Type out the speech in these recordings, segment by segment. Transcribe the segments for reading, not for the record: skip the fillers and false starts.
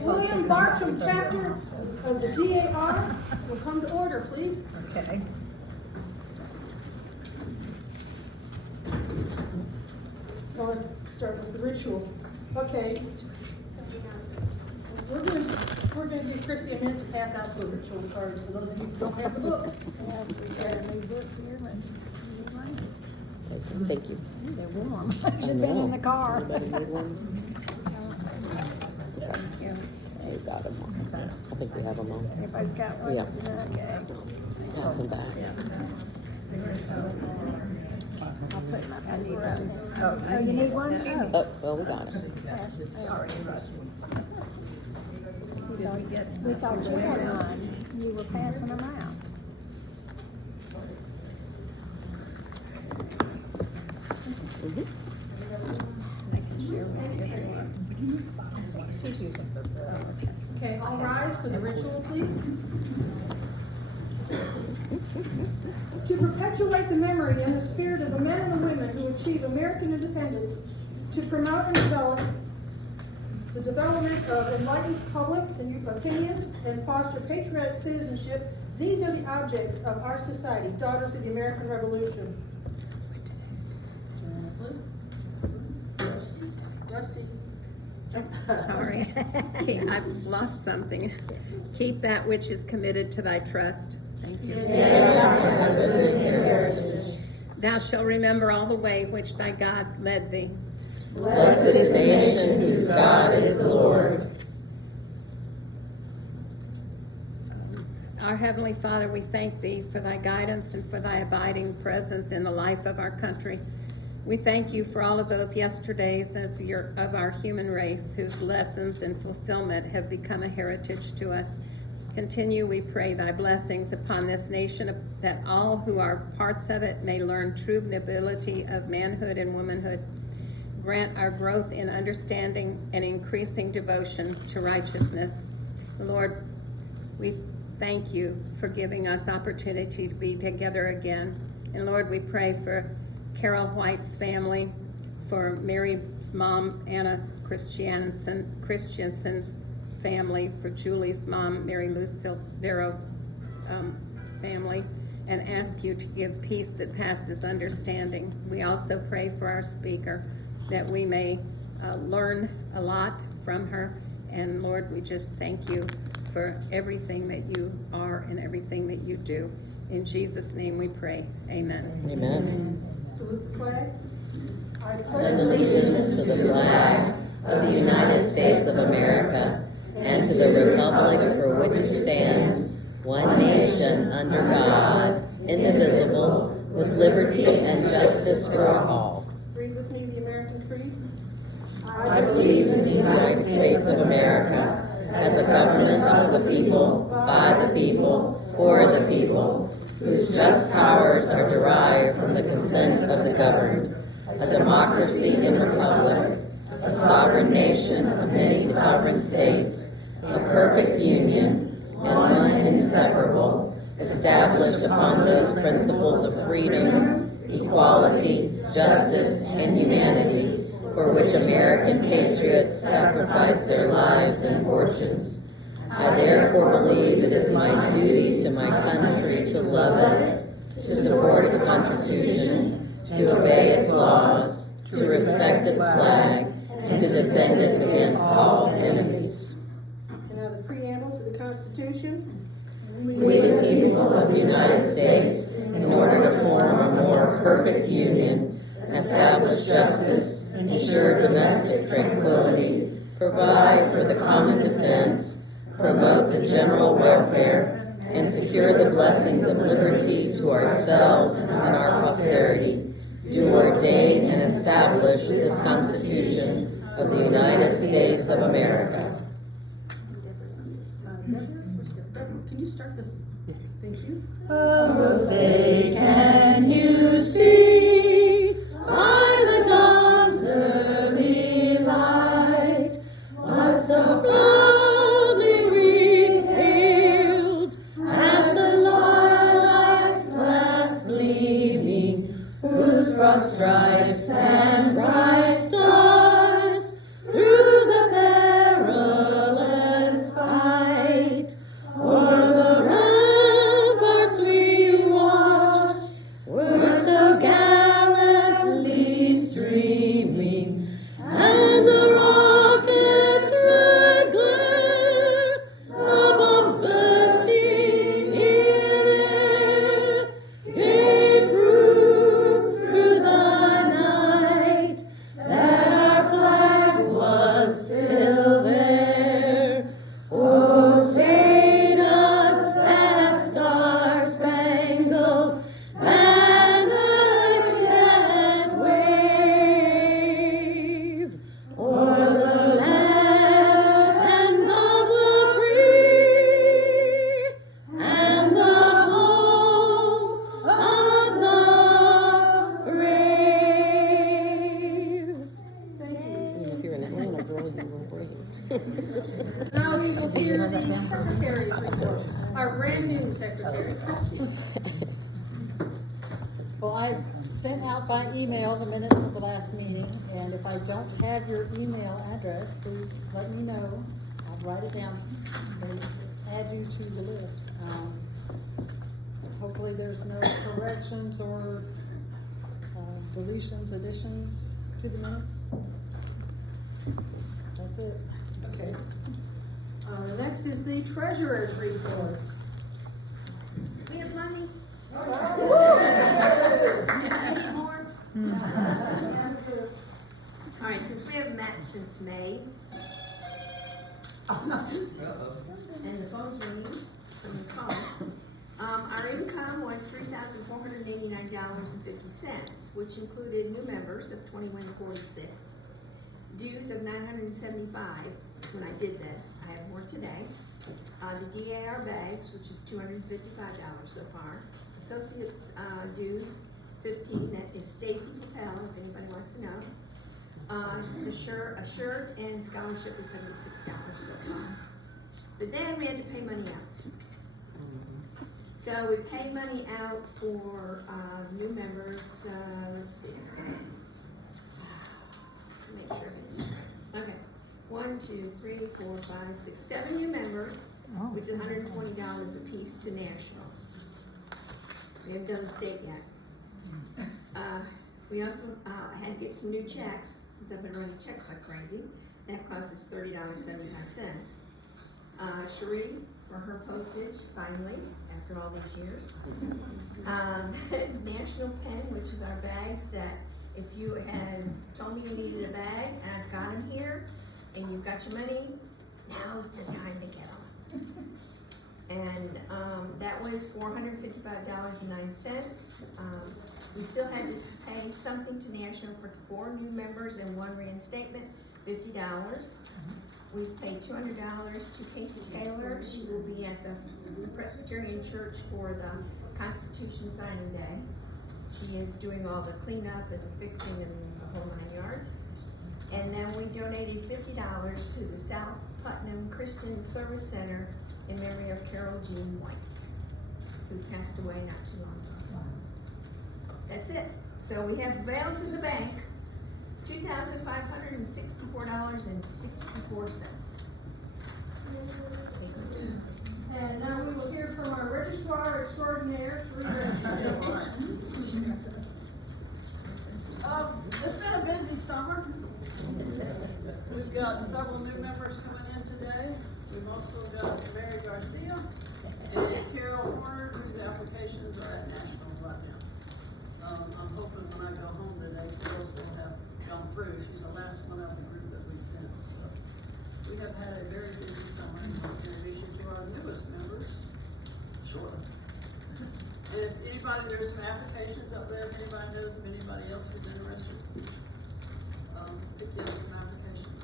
William Bartram chapter of the D.A.R. will come to order, please. Okay. Well, let's start with the ritual. Okay. We're gonna give Christy a minute to pass out the ritual cards for those of you who don't have the book. Thank you. They're warm. Should have been in the car. Anybody need one? Okay. You got them all. I think we have them all. Everybody's got one? Yeah. Okay. Pass them back. I'll put my paper up. Oh, you need one? Oh. Oh, well, we got it. We thought you had one. You were passing them out. Okay, all rise for the ritual, please. To perpetuate the memory and the spirit of the men and the women who achieved American independence, to promote and develop the development of enlightened public opinion and foster patriotic citizenship, these are the objects of our society, Daughters of the American Revolution. Rusty. Sorry, I've lost something. Keep that which is committed to thy trust. Thank you. Thou shalt remember all the way which thy God led thee. Blessed is the nation whose God is the Lord. Our Heavenly Father, we thank thee for thy guidance and for thy abiding presence in the life of our country. We thank you for all of those yesterdays of our human race whose lessons and fulfillment have become a heritage to us. Continue, we pray, thy blessings upon this nation, that all who are parts of it may learn true nobility of manhood and womanhood. Grant our growth in understanding and increasing devotion to righteousness. Lord, we thank you for giving us opportunity to be together again. And Lord, we pray for Carol White's family, for Mary's mom, Anna Christiansen's family, for Julie's mom, Mary Lou Silvero's family, and ask you to give peace that passes understanding. We also pray for our speaker, that we may learn a lot from her. And Lord, we just thank you for everything that you are and everything that you do. In Jesus' name we pray. Amen. Amen. Salute the flag. I Pledge allegiance to the flag of the United States of America and to the republic for which it stands, one nation under God, indivisible, with liberty and justice for all. Read with me the American Creed. I believe in the United States of America as a government of the people, by the people, for the people, whose just powers are derived from the consent of the governed, a democracy and republic, a sovereign nation of many sovereign states, a perfect union, and one inseparable, established upon those principles of freedom, equality, justice, and humanity, for which American patriots sacrificed their lives and fortunes. I therefore believe it is my duty to my country to love it, to support its Constitution, to obey its laws, to respect its flag, and to defend it against all enemies. And now the preamble to the Constitution. We, the people of the United States, in order to form a more perfect union, establish justice, ensure domestic tranquility, provide for the common defense, promote the general welfare, and secure the blessings of liberty to ourselves and our posterity, do ordain and establish this Constitution of the United States of America. Can you start this? Thank you. Oh, say, can you see by the dawn's early light what so proudly we hailed at the twilight's last gleaming, whose broad stripes and bright stars through the perilous Now we will hear the secretary's report, our brand new secretary. Well, I sent out by email the minutes of the last meeting, and if I don't have your email address, please let me know. I'll write it down and add you to the list. Hopefully there's no corrections or deletions, additions to the minutes. That's it. Okay. Next is the treasurer's report. We have money. Any more? All right, since we have met since May, and the phone's ringing, someone's calling. Our income was $3,489.50, which included new members of 2146, dues of $975 when I did this. I have more today. The D.A.R. bags, which is $255 so far. Associates dues, $15. That is Stacy Papel, if anybody wants to know. A shirt and scholarship is $76 so far. But then we had to pay money out. So we paid money out for new members. Let's see. Make sure. Okay. 1, 2, 3, 4, 5, 6, 7 new members, which is $120 a piece to national. We haven't done the state yet. We also had to get some new checks, since I've been running checks like crazy. That cost us $30.75. Cherie, for her postage, finally, after all these years. National Pen, which is our bags that if you had told me you needed a bag, and I've got them here, and you've got your money, now's the time to get them. And that was $455.09. We still had to pay something to National for 4 new members and 1 reinstatement, $50. We've paid $200 to Casey Taylor. She will be at the Presbyterian Church for the Constitution signing day. She is doing all the cleanup and the fixing and the whole 9 yards. And then we donated $50 to the South Putnam Christian Service Center in memory of Carol Jean White, who passed away not too long ago. That's it. So we have balance in the bank, $2,564.64. And now we will hear from our registrar extraordinaire, It's been a busy summer. We've got several new members coming in today. We've also got Mary Garcia and Carol Horner, whose applications are at National right now. I'm hoping when I go home today, Carol's will have gone through. She's the last one out of the group that we sent. So we have had a very busy summer. And I'll introduce you to our newest members. Sure. And if anybody, there's some applications up there, if anybody knows of anybody else who's interested, pick you up some applications.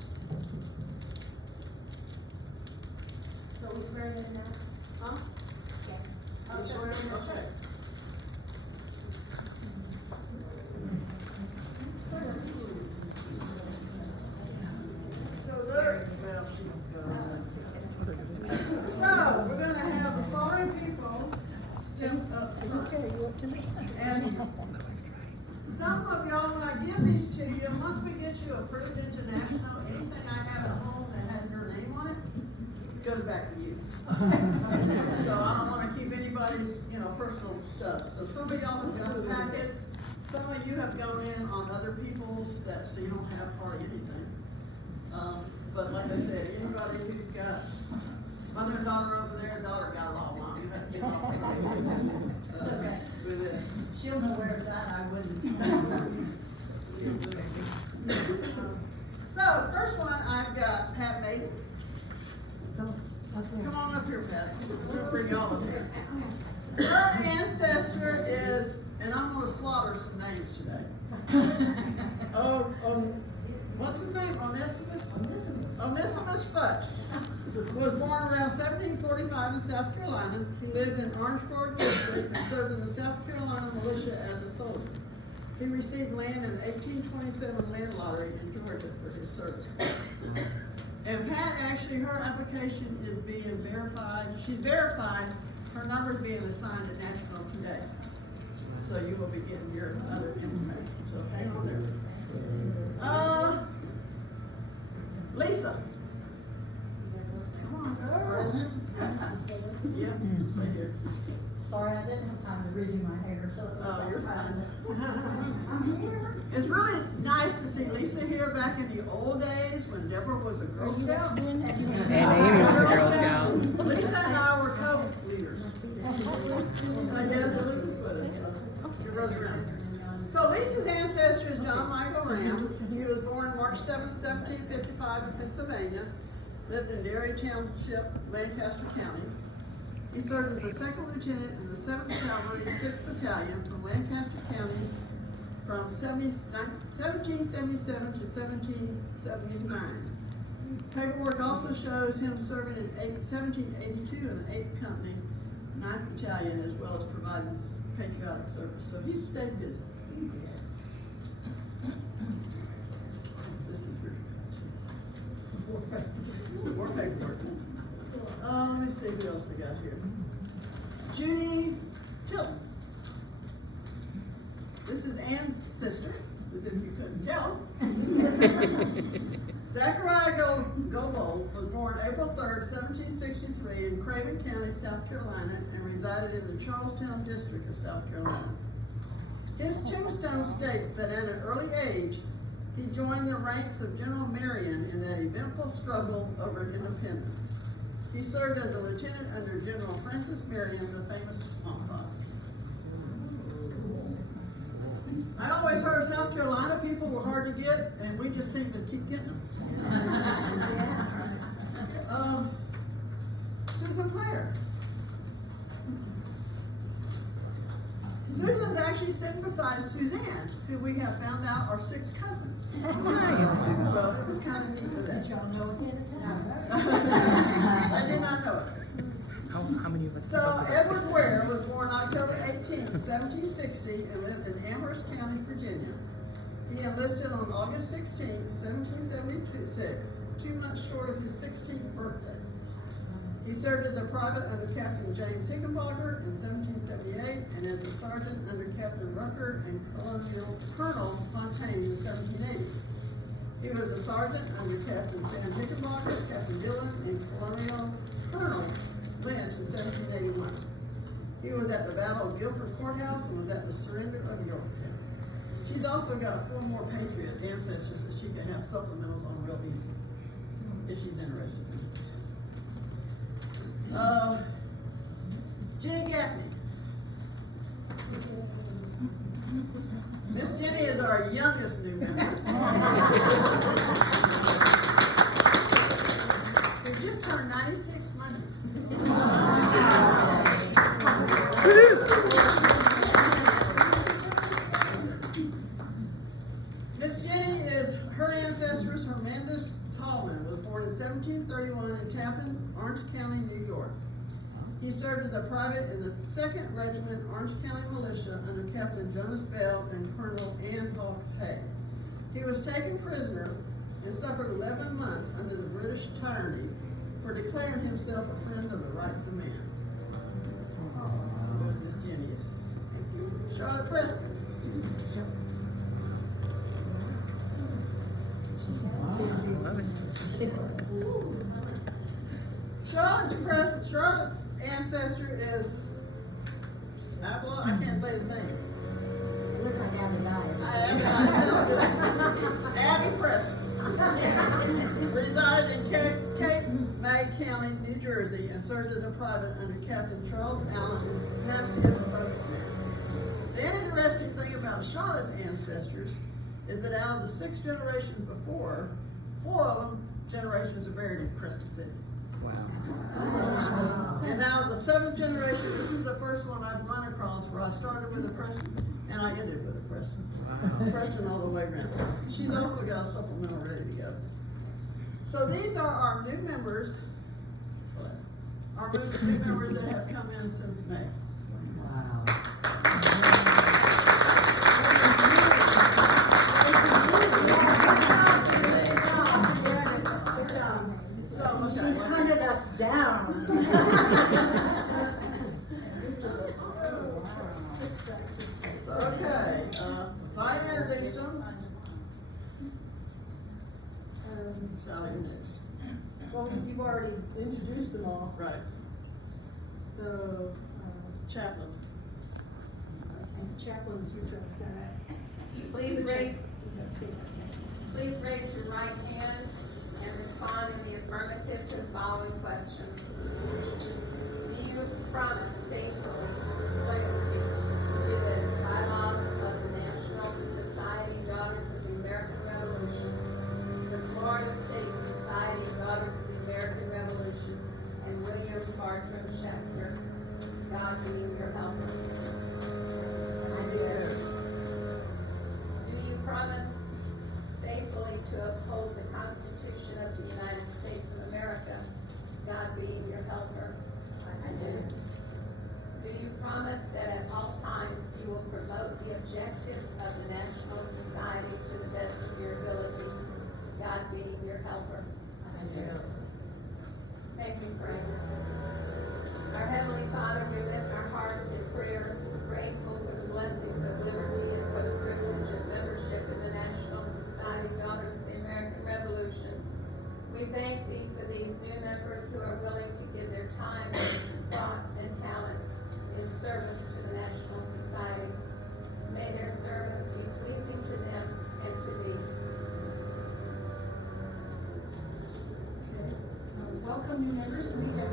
So we swear in now? Huh? Okay. Okay. So we're gonna have the following people step up. Okay, you up to me? And some of y'all, when I give these to you, once we get you approved international, anything I have at home that has your name on it, goes back to you. So I don't wanna keep anybody's, personal stuff. So some of y'all have got packets, some of you have gone in on other people's that, so you don't have hardly anything. But like I said, anybody who's got mother and daughter over there, daughter got it all wrong. You have to get it all with it. She'll know where it's at, I wouldn't. So, first one, I've got Pat Maiden. Come on up here, Pat. We'll bring y'all up here. Her ancestor is, and I'm gonna slaughter some names today. What's his name? Onesimus Fudge. Was born around 1745 in South Carolina. He lived in Orange Grove District and served in the South Carolina militia as a soldier. He received land in the 1827 land lottery in Georgia for his services. And Pat, actually, her application is being verified, she's verified, her number's being assigned at National today. So you will be getting your other information, so hang on there. Lisa. Come on, girl. Yep, stay here. Sorry, I didn't have time to redo my hair, so. Oh, you're fine. I'm here. It's really nice to see Lisa here back in the old days when Deborah was a Girl Scout. And Amy was a Girl Scout. Lisa and I were co-leaders. I had to lead us with us. She rose around. So Lisa's ancestor is John Michael Ram. He was born March 7, 1755 in Pennsylvania. Lived in Derry Township, Lancaster County. He served as a second lieutenant in the 7th Cavalry, 6th Battalion from Lancaster County from 1777 to 1779. Paperwork also shows him serving in 1782 in the 8th Company, 9th Battalion, as well as providing patriotic service. So he stayed busy. This is pretty good. More paperwork. Let me see who else we got here. Judy Tilton. This is Ann's sister, as if you couldn't tell. Zachariah Gobold was born April 3rd, 1763 in Craven County, South Carolina, and resided in the Charlestown district of South Carolina. His tombstone states that at an early age, he joined the ranks of General Marion in that eventful struggle over independence. He served as a lieutenant under General Francis Marion, the famous smallpox. I always heard South Carolina people were hard to get, and we just seem to keep getting them. Susan Player. Susan's actually sitting beside Suzanne, who we have found out are 6 cousins. So it was kind of neat for that. Did y'all know it? I did not know it. How many of us? So Edward Ware was born October 18, 1760, and lived in Amherst County, Virginia. He enlisted on August 16, 1776, 2 months short of his 16th birthday. He served as a private under Captain James Hickenbacher in 1778, and as a sergeant under Captain Rucker and Colonel Fontaine in 1780. He was a sergeant under Captain Sam Hickenbacher, Captain Dillon, and Colonel Lynch in 1781. He was at the Battle of Guilford Courthouse and was at the surrender of Yorktown. She's also got 4 more Patriot ancestors that she can have supplementals on real easy, if she's interested. Jenny Gaffney. Miss Jenny is our youngest new member. She just turned 96 Monday. Miss Jenny is, her ancestors, Hermandus Tallman, was born in 1731 in Tappan, Orange County, New York. He served as a private in the 2nd Regiment Orange County Militia under Captain Jonas Bell and Colonel Ann Hawks Hay. He was taken prisoner and suffered 11 months under the British tyranny for declaring himself a friend of the rights of man. Miss Jenny is. Charlotte Preston. Charlotte's ancestor is, I can't say his name. Looks like Abby died. Abby Preston. Resided in Cape May County, New Jersey, and served as a private under Captain Charles Allen in the capacity of a boatsman. The interesting thing about Charlotte's ancestors is that out of the 6 generations before, 4 of them generations are buried in Crescent City. Wow. And now the 7th generation, this is the first one I've run across where I started with a Preston and I ended with a Preston. Wow. Preston all the way around. She's also got a supplemental ready to go. So these are our new members, new members that have come in since May. Wow. Good job. us down. So, okay, so I introduced them. Sally, you next. Well, you've already introduced them all, Right, so, Chaplain. Chaplain, it's your turn. Please raise your right hand and respond in the affirmative to the following questions. Do you promise faithfully, loyalty to the bylaws of the National Society Daughters of the American Revolution, the Florida State Society Daughters of the American Revolution, and William Bartram Sept, God being your helper? I do. Do you promise faithfully to uphold the Constitution of the United States of America, God being your helper? I do. Do you promise that at all times you will promote the objectives of the National Society to the best of your ability, God being your helper? I do. Thank you, pray. Our Heavenly Father, we lift our hearts in prayer, grateful for the blessings of liberty and for the privilege of membership in the National Society Daughters of the American Revolution. We thank Thee for these new members who are willing to give their time, thought, and talent in service to the National Society. May their service be pleasing to them and to Thee. Welcome, new members. We have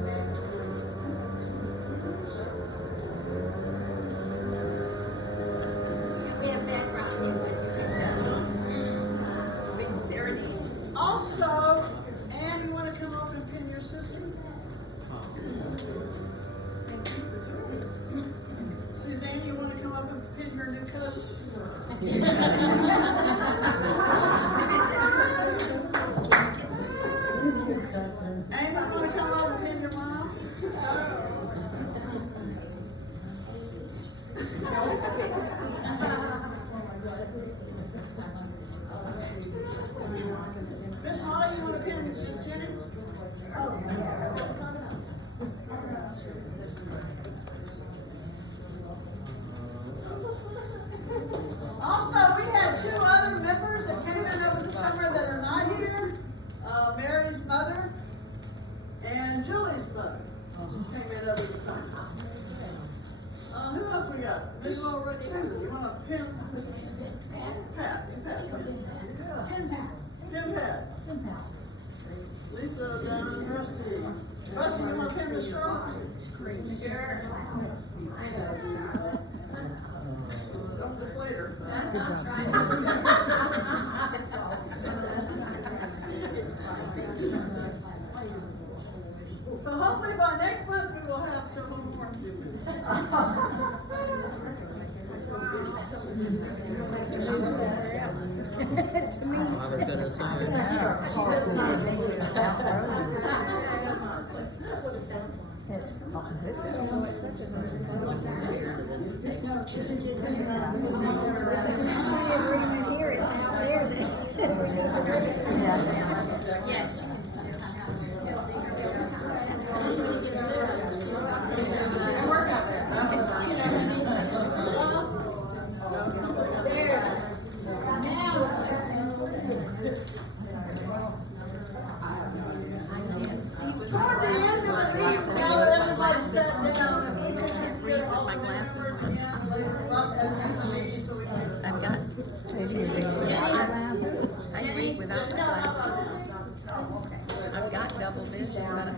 We have background music. Big serenade. Also, Ann, you wanna come up and pin your sister? Suzanne, you wanna come up and pin your new cousin? Amy, you wanna come up and pin your mom? Miss Molly, you wanna pin Miss Jenny? Also, we had two other members that came in over the summer that are not here. Mary's mother and Julie's mother came in over the summer. Who else we got? Miss Susan, you wanna pin? Pat, Pin Pat. Lisa, Don, Rusty. Rusty, you wanna pin Miss Strong? Sure. I know. Don't deflate her. I'm trying So hopefully by next month, we will have several more. To me, it's such a agreement here, it's out there that. Yes. Toward the end of the meeting, now that everybody sat down, if we can just get all the members again later on at the meeting so we can. I've got. I read without the glasses. I've got double vision, I've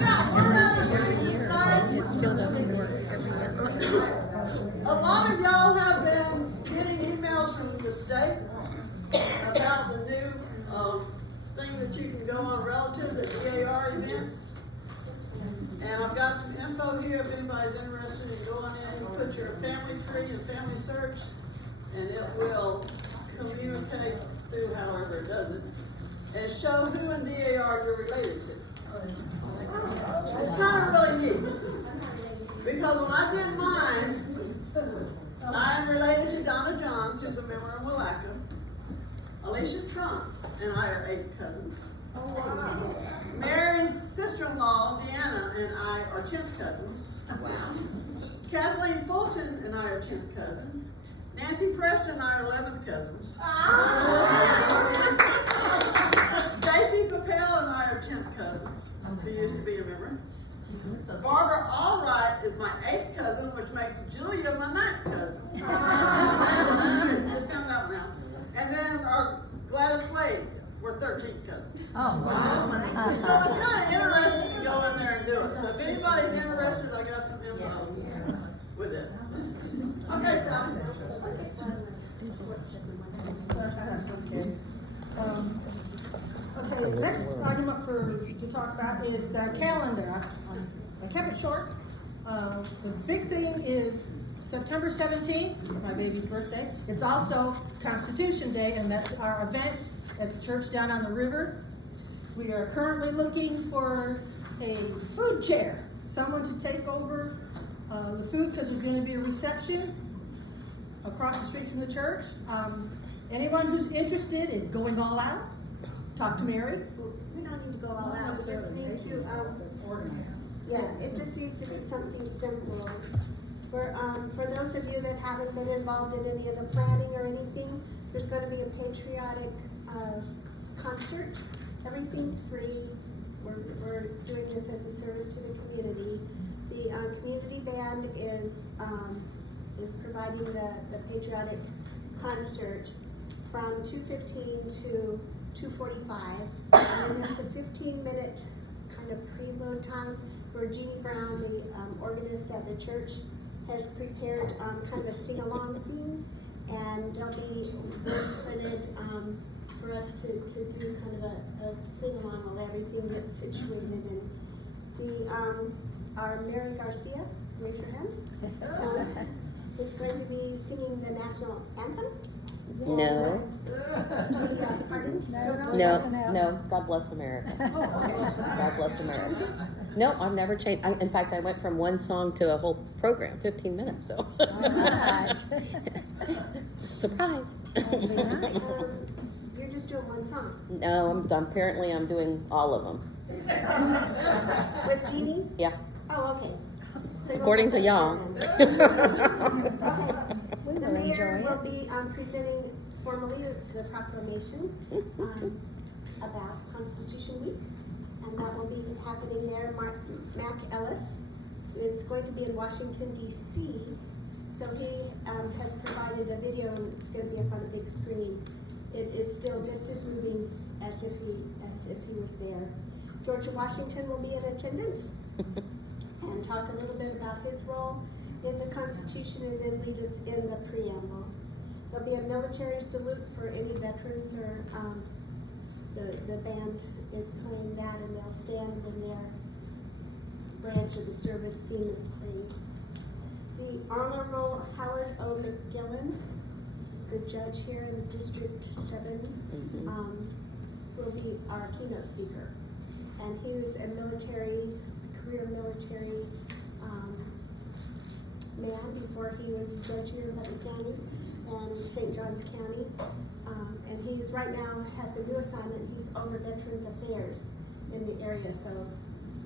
got one other thing to say. it still doesn't work every year. A lot of y'all have been getting emails from the state about the new, thing that you can go on relatives at D.A.R. events. And I've got some info here if anybody's interested in going in, you put your family tree and family search, and it will communicate through however it does it, and show who in D.A.R. you're related to. It's kind of really neat. Because when I did mine, I'm related to Donna Johns, who's a member of Malacca. Alicia Trump and I are 8 cousins. Oh, wow. Mary's sister-in-law, Deanna, and I are 10th cousins. Wow. Kathleen Fulton and I are 10th cousin. Nancy Preston and I are 11th cousins. Stacy Papel and I are 10th cousins, who used to be a member. Barbara Allwright is my 8th cousin, which makes Julia my 9th cousin. Just found that one out. And then Gladys Wade, we're 13th cousins. Oh, wow. So it's kind of interesting to go in there and do it. So if anybody's interested, I got some info with it. Okay, Sally. Okay. Okay, next item up to talk about is the calendar. I kept it short. The big thing is September 17th, my baby's birthday. It's also Constitution Day, and that's our event at the church down on the river. We are currently looking for a food chair, someone to take over the food, because there's going to be a reception across the street from the church. Anyone who's interested in going all out, talk to Mary. We don't need to go all out, we just need to, yeah, it just needs to be something simple. For those of you that haven't been involved in any of the planning or anything, there's gonna be a patriotic, concert. Everything's free. We're doing this as a service to the community. The, community band is providing the patriotic concert from 2:15 to 2:45. And then there's a 15-minute kind of preload time where Jeannie Brown, the organist at the church, has prepared kind of a sing-along theme, and there'll be words printed for us to do kind of a sing-along while everything gets situated. And our Mary Garcia, raise your hand, is going to be singing the national anthem. No. Pardon? No, God bless America. God bless America. No, I've never changed. In fact, I went from one song to a whole program, 15 minutes, so. Surprise. You're just doing one song. No, apparently I'm doing all of them. With Jeannie? Yeah, Oh, okay. So you're according to y'all. Okay. The will mayor enjoy will be presenting formally the proclamation about Constitution Week, and that will be happening there. Mac Ellis is going to be in Washington, D.C., so he has provided a video, and it's going to be up on a big screen. It is still just as moving as if he was there. George Washington will be in attendance and talk a little bit about his role in the Constitution, and then lead us in the preamble. There'll be a military salute for any veterans, or the band is playing that, and they'll stand when their branch of the service theme is played. The Honorable Howard O. McGillen is a judge here in District 7, will be our keynote speaker. And he was a career military man before he was judge here in Butler County and St. Johns County. And he's right now has a new assignment. He's over Veterans Affairs in the area, so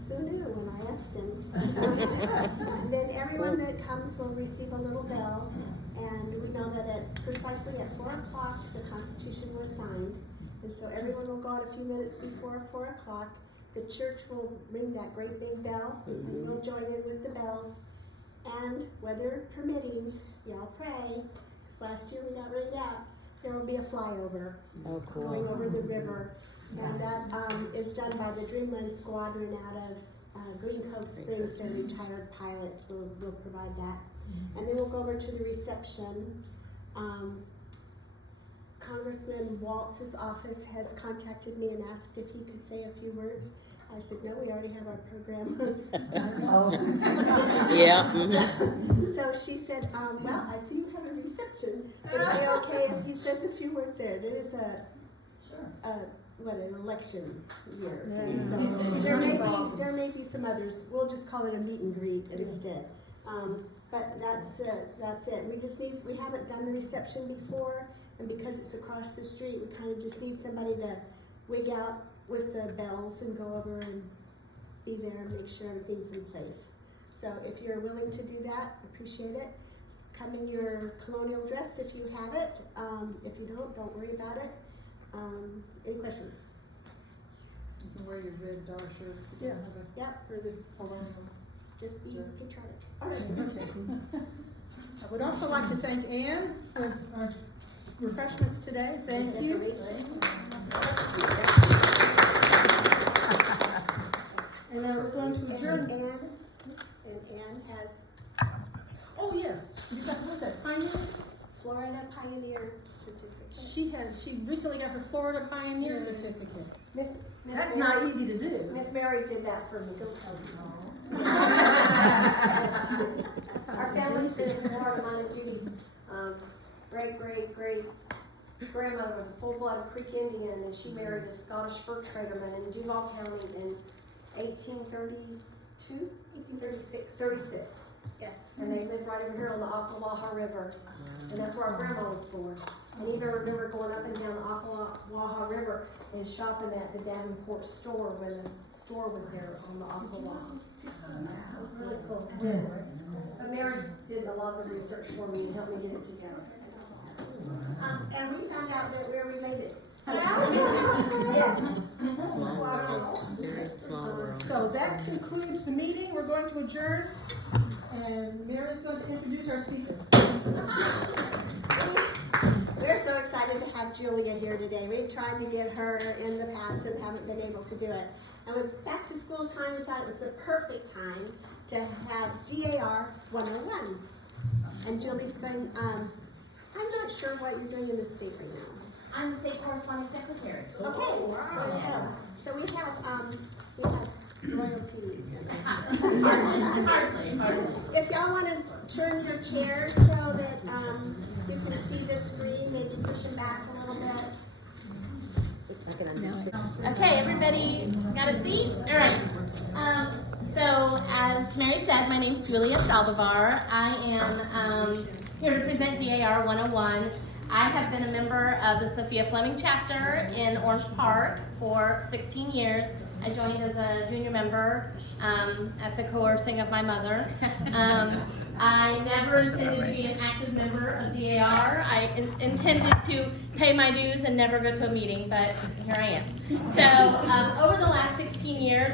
who knew when I asked him? And then everyone that comes will receive a little bell, and we know that precisely at 4 o'clock, the Constitution was signed. And so everyone will go out a few minutes before 4 o'clock. The church will ring that great big bell, and we'll join in with the bells. And weather permitting, y'all pray, because last year we got rained out, there will be a flyover going over the river. And that is done by the Dreamland Squadron out of Green Cove Springs. Their retired pilots will provide that. And then we'll go over to the reception. Congressman Waltz's office has contacted me and asked if he could say a few words. I said, no, we already have our program. Yeah. So she said, well, I see you have a reception. Would it be okay if he says a few words there? It is an election year. Yeah. So there may be some others. We'll just call it a meet and greet instead. But that's it. We haven't done the reception before, And because it's across the street, we kind of just need somebody to wig out with the bells and go over and be there and make sure everything's in place. So if you're willing to do that, appreciate it. Come in your colonial dress if you have it. If you don't worry about it. Any questions? You can wear your red D.A.R. shirt. Yeah. Yep, For the colonial. just be patriotic. All right. I would also like to thank Ann for our refreshments today. Thank you. And we're going to adjourn. And Ann has Oh, yes. You got, what's that, Pioneer? Florida Pioneer Certificate. She recently got her Florida Pioneer certificate. Miss That's Mary- not easy to do. Miss Mary did that for me, don't tell me. Our family's been in Florida. Mine and Judy's great grandmother was a full-blooded Creek Indian, and she married a Scottish fur traderman in Duval County in 1836. Yes. And they lived right over here on the Ocklawaha River, and that's where our grandma was born. And even remember going up and down the Ocklawaha River and shopping at the Davenport store when the store was there on the Ocklawaha. Really cool. Yes. But Mary did a lot of the research for me and helped me get it together. And we found out that we're related. Yes. Small world. Very small world. So that concludes the meeting. We're going to adjourn. And Mary's going to introduce our speaker. We're so excited to have Julia here today. We tried to get her in the past and haven't been able to do it. And with back to school time, we thought it was the perfect time to have D.A.R. 101. And Julie's going, I'm not sure what you're doing in the state right now. I'm the state corresponding secretary. Okay. So we have royalty. Hardly. If y'all want to turn your chairs so that you can see the screen, maybe push them back a little bit. Okay, everybody got a seat? All right. So as Mary said, my name's Julia Salvidar. I am here to present D.A.R. 101. I have been a member of the Sophia Fleming chapter in Orange Park for 16 years. I joined as a junior member at the coercing of my mother. I never intended to be an active member of D.A.R. I intended to pay my dues and never go to a meeting, but here I am. So over the last 16 years,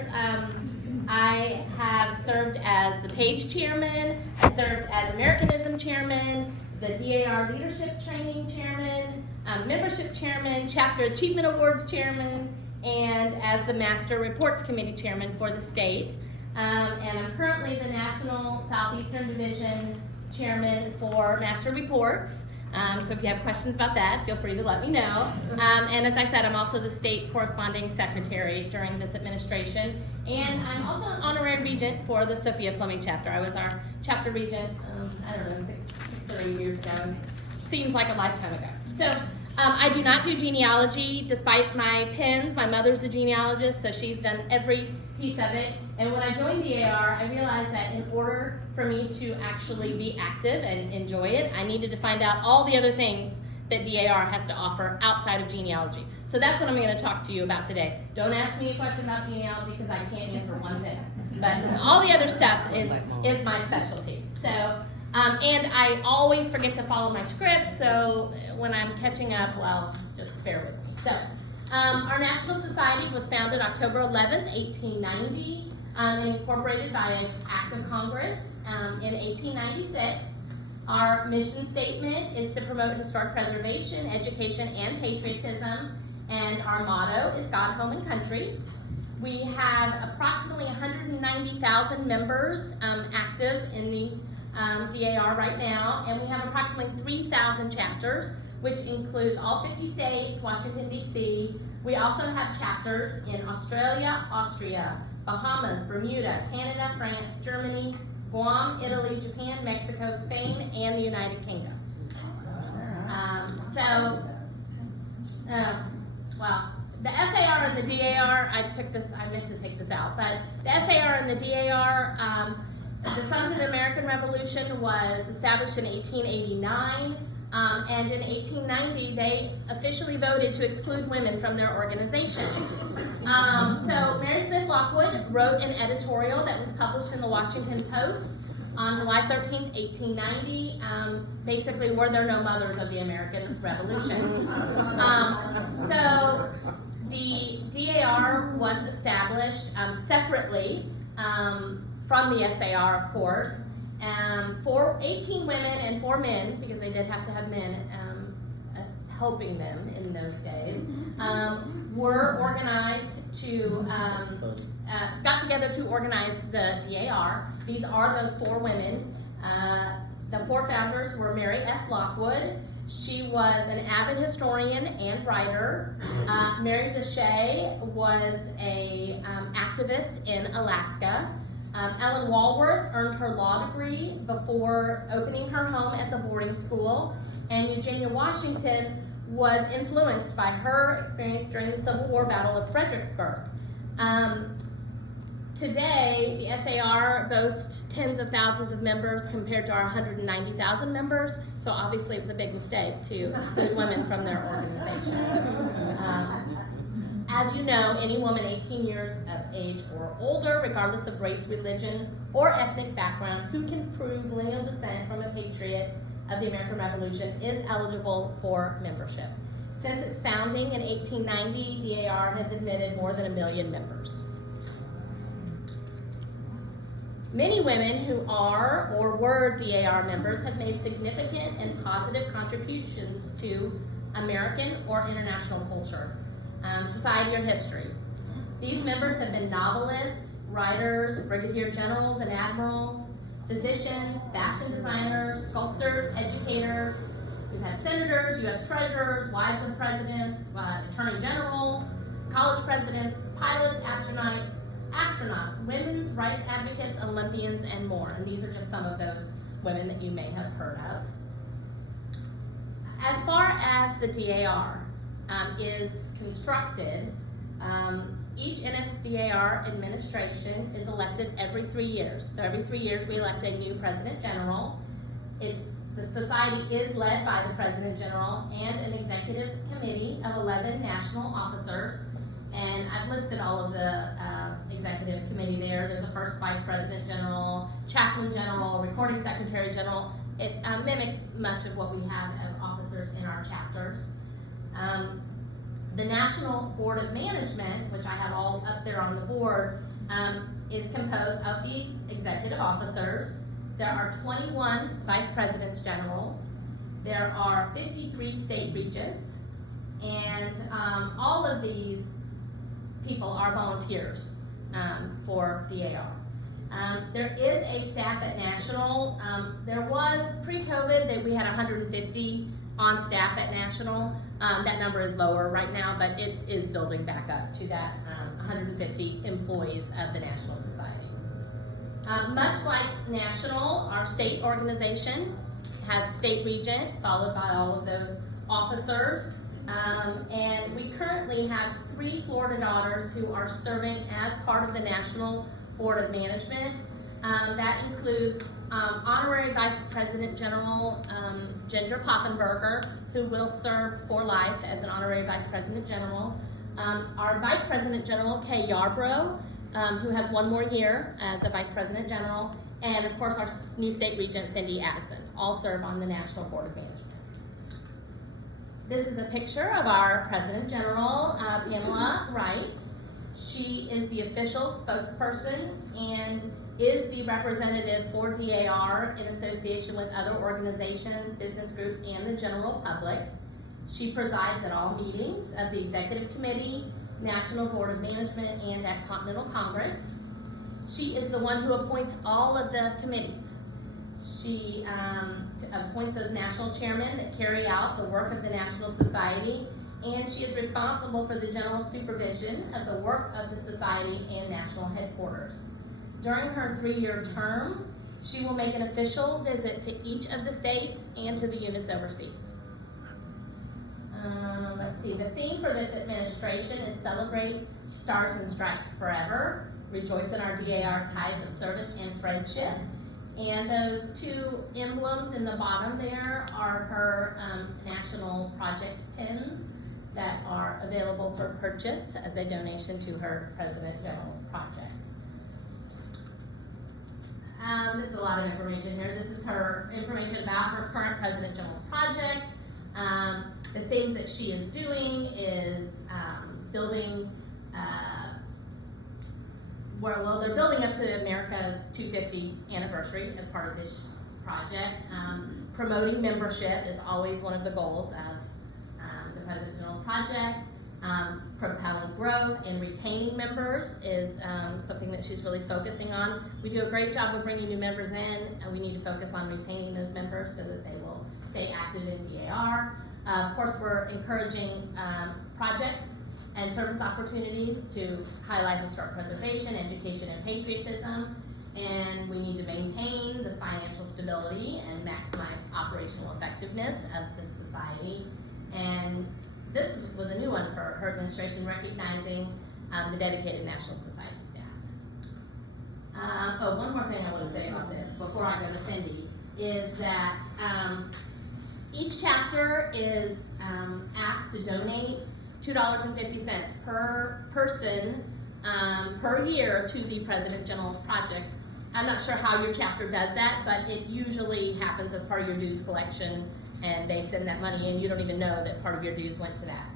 I have served as the Page Chairman, I served as Americanism Chairman, the D.A.R. Leadership Training Chairman, Membership Chairman, Chapter Achievement Awards Chairman, and as the Master Reports Committee Chairman for the state. And I'm currently the National Southeastern Division Chairman for Master Reports. So if you have questions about that, feel free to let me know. And as I said, I'm also the state corresponding secretary during this administration. And I'm also an honorary regent for the Sophia Fleming chapter. I was our chapter regent, I don't know, 6 or 8 years ago. Seems like a lifetime ago. So I do not do genealogy, despite my pins. My mother's the genealogist, so she's done every piece of it. And when I joined D.A.R., I realized that in order for me to actually be active and enjoy it, I needed to find out all the other things that D.A.R. has to offer outside of genealogy. So that's what I'm going to talk to you about today. Don't ask me a question about genealogy because I can't answer one thing. But all the other stuff is my specialty. So, and I always forget to follow my script, so when I'm catching up, well, just bear with me. So, our National Society was founded October 11th, 1890, and incorporated by an act of Congress in 1896. Our mission statement is to promote historic preservation, education, and patriotism, and our motto is God, Home, and Country. We have approximately 190,000 members active in the D.A.R. right now, and we have approximately 3,000 chapters, which includes all 50 states, Washington, D.C. We also have chapters in Australia, Austria, Bahamas, Bermuda, Canada, France, Germany, Guam, Italy, Japan, Mexico, Spain, and the United Kingdom. Well, the S.A.R. and the D.A.R., I meant to take this out, but the S.A.R. and the D.A.R., the Sons of the American Revolution was established in 1889. And in 1890, they officially voted to exclude women from their organization. So Mary Smith Lockwood wrote an editorial that was published in the Washington Post on July 13th, 1890. Basically, were there no mothers of the American Revolution? So the D.A.R. was established separately from the S.A.R., of course. For 18 women and 4 men, because they did have to have men helping them in those days, were organized to, got together to organize the D.A.R. These are those 4 women. The 4 founders were Mary S. Lockwood. She was an avid historian and writer. Mary Deshay was a activist in Alaska. Ellen Walworth earned her law degree before opening her home as a boarding school, and Eugenia Washington was influenced by her experience during the Civil War Battle of Fredericksburg. Today, the S.A.R. boasts tens of thousands of members compared to our 190,000 members, so obviously it was a big mistake to exclude women from their organization. As you know, any woman 18 years of age or older, regardless of race, religion, or ethnic background, who can prove lineal descent from a patriot of the American Revolution is eligible for membership. Since its founding in 1890, D.A.R. has admitted more than 1 million members. Many women who are or were D.A.R. members have made significant and positive contributions to American or international culture, society, or history. These members have been novelists, writers, brigadier generals and admirals, physicians, fashion designers, sculptors, educators. We've had senators, U.S. treasurers, wives of presidents, attorney general, college presidents, pilots, astronauts, women's rights advocates, Olympians, and more. And these are just some of those women that you may have heard of. As far as the D.A.R. Is constructed, each NSDAR administration is elected every 3 years. So every 3 years we elect a new president general. The society is led by the president general and an executive committee of 11 national officers. And I've listed all of the executive committee there. There's a first vice president general, chaplain general, recording secretary general. It mimics much of what we have as officers in our chapters. The National Board of Management, which I have all up there on the board, is composed of the executive officers. There are 21 vice presidents generals. There are 53 state regents, and all of these people are volunteers for D.A.R. There is a staff at National. There was, pre-COVID, that we had 150 on staff at National. That number is lower right now, but it is building back up to that 150 employees of the National Society. Much like National, our state organization has a state regent, followed by all of those officers. And we currently have 3 Florida daughters who are serving as part of the National Board of Management. That includes Honorary Vice President General Ginger Poffenberger, who will serve for life as an Honorary Vice President General. Our Vice President General, Kay Yarbrough, who has 1 more year as a Vice President General, and of course our new State Regent, Cindy Addison, all serve on the National Board of Management. This is a picture of our President General, Pamela Wright. She is the official spokesperson and is the representative for D.A.R. in association with other organizations, business groups, and the general public. She presides at all meetings of the Executive Committee, National Board of Management, and at Continental Congress. She is the one who appoints all of the committees. She appoints those national chairmen that carry out the work of the National Society, and she is responsible for the general supervision of the work of the Society and national headquarters. During her 3-year term, she will make an official visit to each of the states and to the units overseas. Let's see, the theme for this administration is Celebrate Stars and Stripes Forever, rejoice in our D.A.R. ties of service and friendship. And those two emblems in the bottom there are her national project pins that are available for purchase as a donation to her President General's project. This is a lot of information here. This is her information about her current President General's project. The things that she is doing is building, they're building up to America's 250 anniversary as part of this project. Promoting membership is always one of the goals of the President General's project. Propelling growth and retaining members is something that she's really focusing on. We do a great job of bringing new members in, and we need to focus on retaining those members so that they will stay active in D.A.R. Of course, we're encouraging projects and service opportunities to highlight historic preservation, education, and patriotism. And we need to maintain the financial stability and maximize operational effectiveness of the society. And this was a new one for her administration, recognizing the dedicated National Society staff. One more thing I want to say about this before I go to Cindy is that each chapter is asked to donate $2.50 per person per year to the President General's project. I'm not sure how your chapter does that, but it usually happens as part of your dues collection, and they send that money in. You don't even know that part of your dues went to that.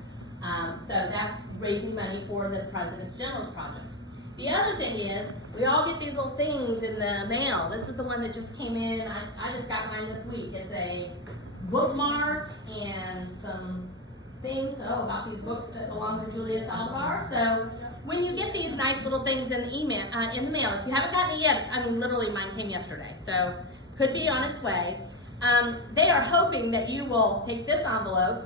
So that's raising money for the President General's project. The other thing is, we all get these little things in the mail. This is the one that just came in. I just got mine this week. It's a bookmark and some things about these books that belong to Julia Salvidar. So when you get these nice little things in the email, in the mail, if you haven't gotten it yet, literally mine came yesterday, so could be on its way. They are hoping that you will take this envelope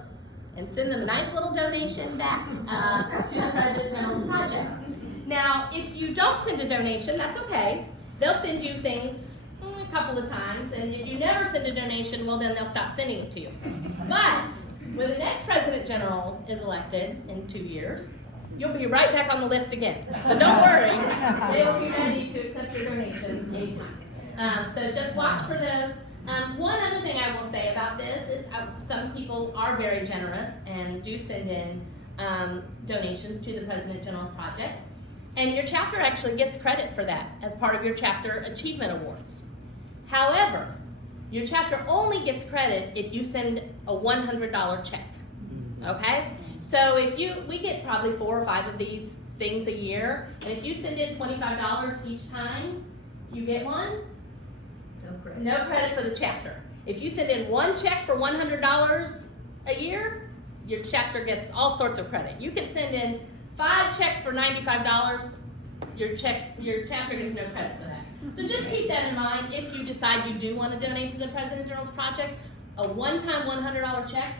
and send them a nice little donation back to the President General's project. Now, if you don't send a donation, that's okay. They'll send you things a couple of times, and if you never send a donation, well, then they'll stop sending it to you. But when the next President General is elected in 2 years, you'll be right back on the list again. So don't worry, they will be ready to accept your donations anytime. So just watch for those. One other thing I will say about this is some people are very generous and do send in donations to the President General's project. And your chapter actually gets credit for that as part of your chapter achievement awards. However, your chapter only gets credit if you send a $100 check, okay? So we get probably 4 or 5 of these things a year, and if you send in $25 each time you get one, no credit for the chapter. If you send in one check for $100 a year, your chapter gets all sorts of credit. You can send in 5 checks for $95, your chapter gets no credit for that. So just keep that in mind if you decide you do want to donate to the President General's project. A one-time $100 check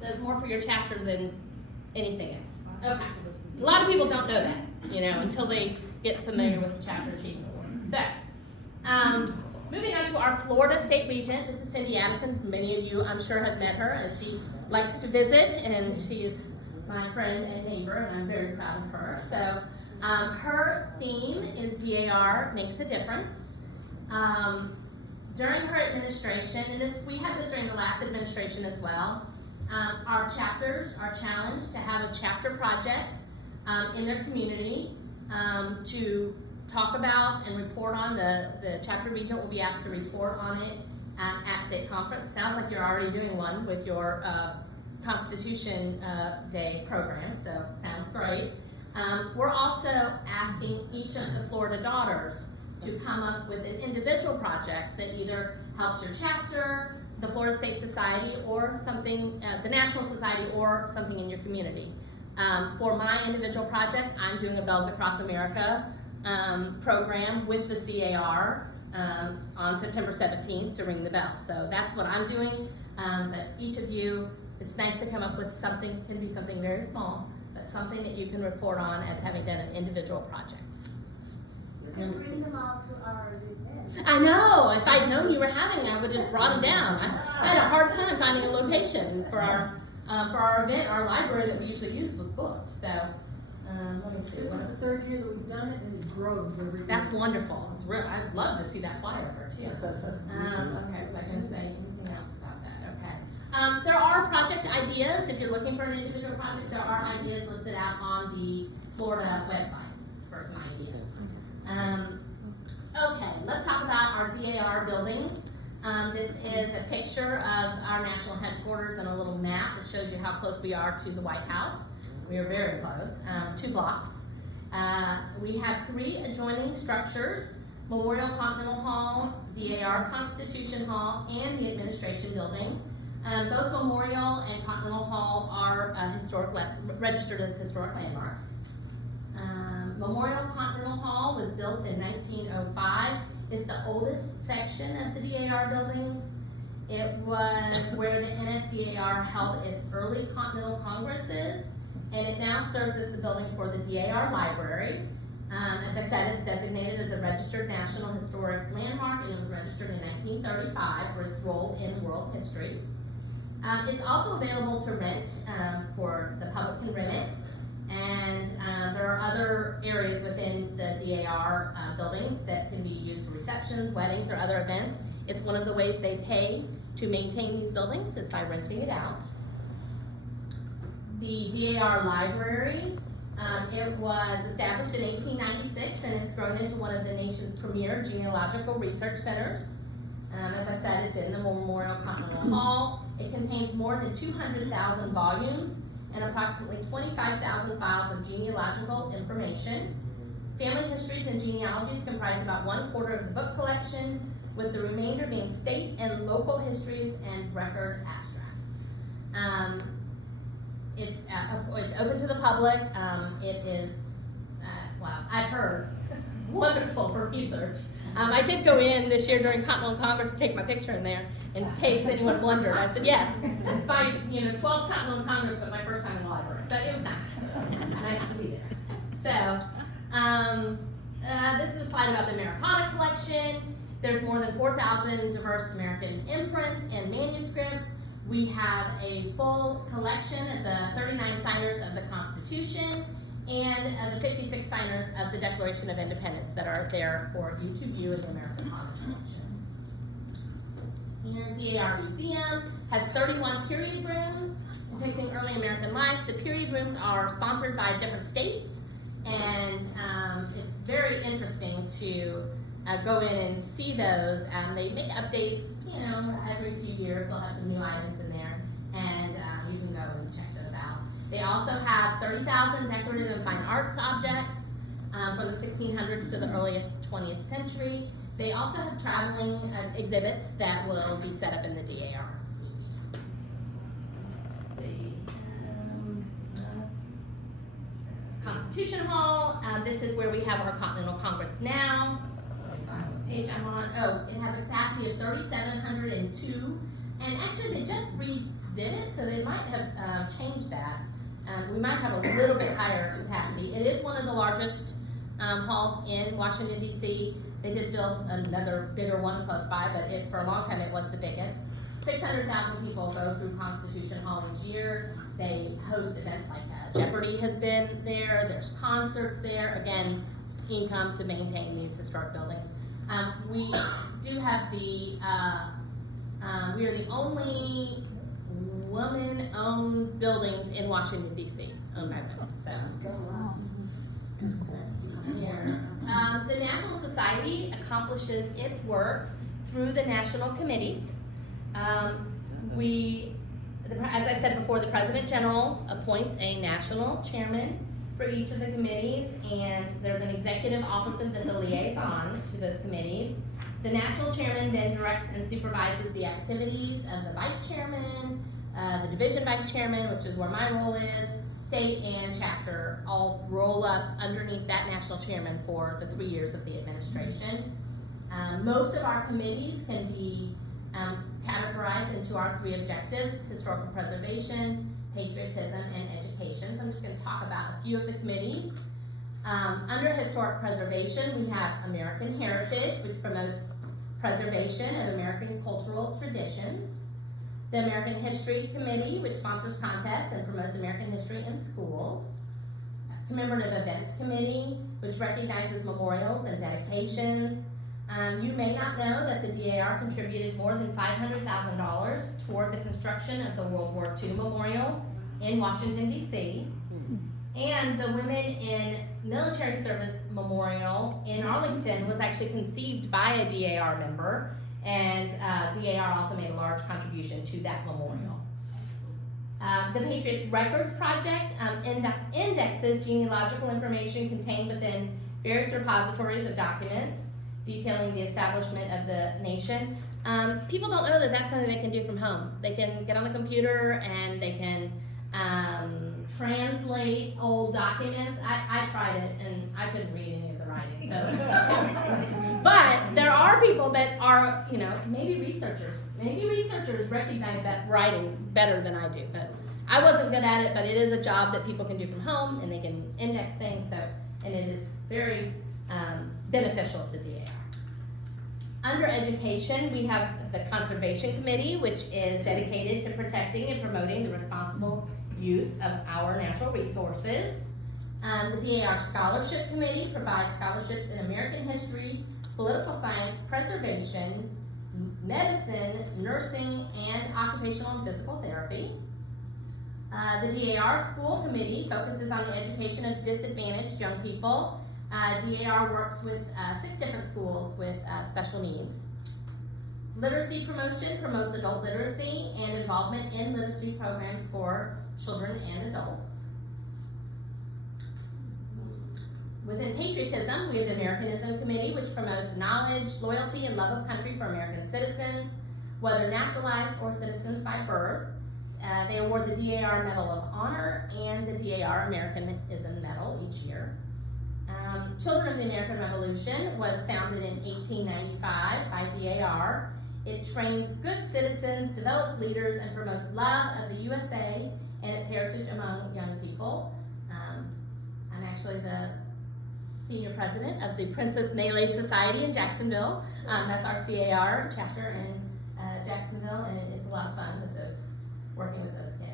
does more for your chapter than anything else. Okay. A lot of people don't know that, until they get familiar with the Chapter Achievement Awards. So, moving on to our Florida State Regent. This is Cindy Addison. Many of you, I'm sure, have met her, as she likes to visit, and she is my friend and neighbor, and I'm very proud of her. So, her theme is D.A.R. Makes a Difference. During her administration, and we had this during the last administration as well, our chapters are challenged to have a chapter project in their community to talk about and report on. The chapter regent will be asked to report on it at state conference. Sounds like you're already doing one with your Constitution Day program, so sounds great. We're also asking each of the Florida daughters to come up with an individual project that either helps your chapter, the Florida State Society, or something, the National Society, or something in your community. For my individual project, I'm doing a Bells Across America program with the C.A.R. On September 17th to ring the bell. So that's what I'm doing. But each of you, it's nice to come up with something, can be something very small, but something that you can report on as having done an individual project. Bring them all to our event. I know. If I'd known you were having, I would have just brought them down. I had a hard time finding a location for our event. Our library that we usually use was booked. So Let me see. This is the third year that we've done it, and it grows every year. That's wonderful. It's real. I'd love to see that flyover too. Okay, was I going to say anything else about that? Okay. There are project ideas. If you're looking for an individual project, there are ideas listed out on the Florida website for some ideas. Okay, let's talk about our D.A.R. buildings. This is a picture of our national headquarters and a little map that shows you how close we are to the White House. We are very close, 2 blocks. We have 3 adjoining structures: Memorial Continental Hall, D.A.R. Constitution Hall, and the Administration Building. Both Memorial and Continental Hall are registered as historic landmarks. Memorial Continental Hall was built in 1905. It's the oldest section of the D.A.R. buildings. It was where the NSDAR held its early Continental Congresses, and it now serves as the building for the D.A.R. Library. As I said, it's designated as a registered National Historic Landmark, and it was registered in 1935 for its role in world history. It's also available to rent, for the public can rent it, and there are other areas within the D.A.R. Buildings that can be used for receptions, weddings, or other events. It's one of the ways they pay to maintain these buildings is by renting it out. The D.A.R. Library, it was established in 1896, and it's grown into one of the nation's premier genealogical research centers. As I said, it's in the Memorial Continental Hall. It contains more than 200,000 volumes and approximately 25,000 files of genealogical information. Family histories and genealogies comprise about 1/4 of the book collection, with the remainder being state and local histories and record abstracts. It's open to the public. It is, well, I've heard, wonderful for research. I did go in this year during Continental Congress to take my picture in there, in case anyone wondered. I said, yes, it's my 12th Continental Congress, but my first time in the library. But it was nice. It's nice to be there. So, this is a slide about the Americana collection. There's more than 4,000 diverse American imprints and manuscripts. We have a full collection of the 39 signers of the Constitution and the 56 signers of the Declaration of Independence that are there for you to view in the Americana collection. And D.A.R. Museum has 31 period rooms depicting early American life. The period rooms are sponsored by different states, and it's very interesting to go in and see those. They make updates, every few years. They'll have some new items in there, and you can go and check those out. They also have 30,000 decorative and fine arts objects from the 1600s to the early 20th century. They also have traveling exhibits that will be set up in the D.A.R. Museum. Let's see. Constitution Hall. This is where we have our Continental Congress now. Page I'm on. Oh, it has a capacity of 3,702, and actually they just redid it, so they might have changed that. We might have a little bit higher capacity. It is one of the largest halls in Washington, D.C. They did build another bigger one close by, but for a long time it was the biggest. 600,000 people go through Constitution Hall each year. They host events like Jeopardy has been there. There's concerts there. Again, income to maintain these historic buildings. We do have we are the only woman-owned buildings in Washington, D.C., owned by women. So, let's see here. The National Society accomplishes its work through the national committees. As I said before, the President General appoints a national chairman for each of the committees, and there's an executive officer that's a liaison to those committees. The national chairman then directs and supervises the activities of the vice chairman, the division vice chairman, which is where my role is, state and chapter all roll up underneath that national chairman for the 3 years of the administration. Most of our committees can be categorized into our 3 objectives: historical preservation, patriotism, and education. So I'm just going to talk about a few of the committees. Under historic preservation, we have American Heritage, which promotes preservation of American cultural traditions. The American History Committee, which sponsors contests and promotes American history in schools. Commemorative Events Committee, which recognizes memorials and dedications. You may not know that the D.A.R. contributed more than $500,000 toward the construction of the World War II Memorial in Washington, D.C. And the Women in Military Service Memorial in Arlington was actually conceived by a D.A.R. member, and D.A.R. also made a large contribution to that memorial. The Patriots Records Project indexes genealogical information contained within various repositories of documents detailing the establishment of the nation. People don't know that that's something they can do from home. They can get on the computer and they can translate old documents. I tried it and I couldn't read any of the writing. So. But there are people that are, maybe researchers. Maybe researchers recognize that writing better than I do. But I wasn't good at it, but it is a job that people can do from home and they can index things. And it is very beneficial to D.A.R. Under education, we have the Conservation Committee, which is dedicated to protecting and promoting the responsible use of our natural resources. The D.A.R. Scholarship Committee provides scholarships in American history, political science, preservation, medicine, nursing, and occupational and physical therapy. The D.A.R. School Committee focuses on the education of disadvantaged young people. D.A.R. works with 6 different schools with special needs. Literacy promotion promotes adult literacy and involvement in literacy programs for children and adults. Within patriotism, we have the Americanism Committee, which promotes knowledge, loyalty, and love of country for American citizens, whether naturalized or citizens by birth. They award the D.A.R. Medal of Honor and the D.A.R. Americanism Medal each year. Children of the American Revolution was founded in 1895 by D.A.R. It trains good citizens, develops leaders, and promotes love of the USA and its heritage among young people. I'm actually the senior president of the Princess Nele Society in Jacksonville. That's our CAR chapter in Jacksonville, and it's a lot of fun with working with those kids.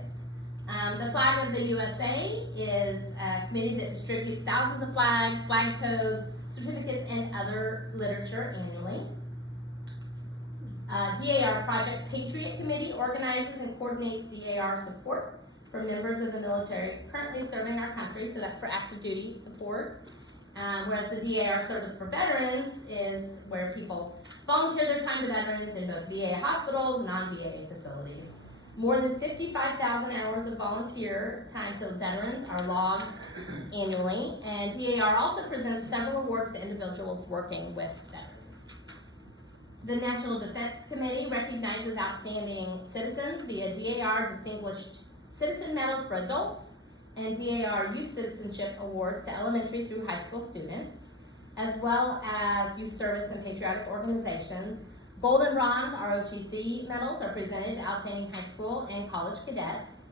The flag of the USA is a committee that distributes thousands of flags, flag codes, certificates, and other literature annually. D.A.R. Project Patriot Committee organizes and coordinates D.A.R. support for members of the military currently serving our country, so that's for active duty support. Whereas the D.A.R. Service for Veterans is where people volunteer their time to veterans in both VA hospitals and non-VA facilities. More than 55,000 hours of volunteer time to veterans are logged annually, and D.A.R. also presents several awards to individuals working with veterans. The National Defense Committee recognizes outstanding citizens via D.A.R. Distinguished Citizen Medals for adults and D.A.R. Youth Citizenship Awards to elementary through high school students, as well as youth service and patriotic organizations. Gold and bronze ROTC medals are presented to outstanding high school and college cadets,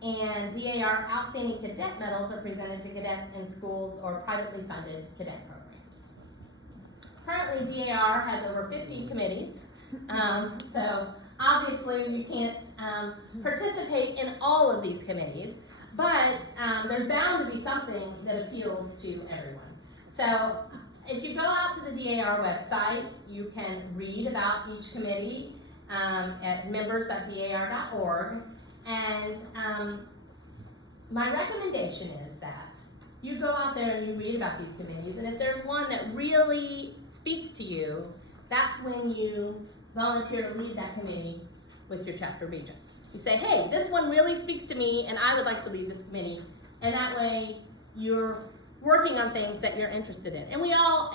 and D.A.R. outstanding cadet medals are presented to cadets in schools or privately funded cadet programs. Currently, D.A.R. has over 50 committees, so obviously we can't participate in all of these committees, but there's bound to be something that appeals to everyone. So if you go out to the D.A.R. website, you can read about each committee at members.dar.org, and my recommendation is that you go out there and you read about these committees, and if there's one that really speaks to you, that's when you volunteer to lead that committee with your chapter region. You say, hey, this one really speaks to me, and I would like to lead this committee, and that way you're working on things that you're interested in. And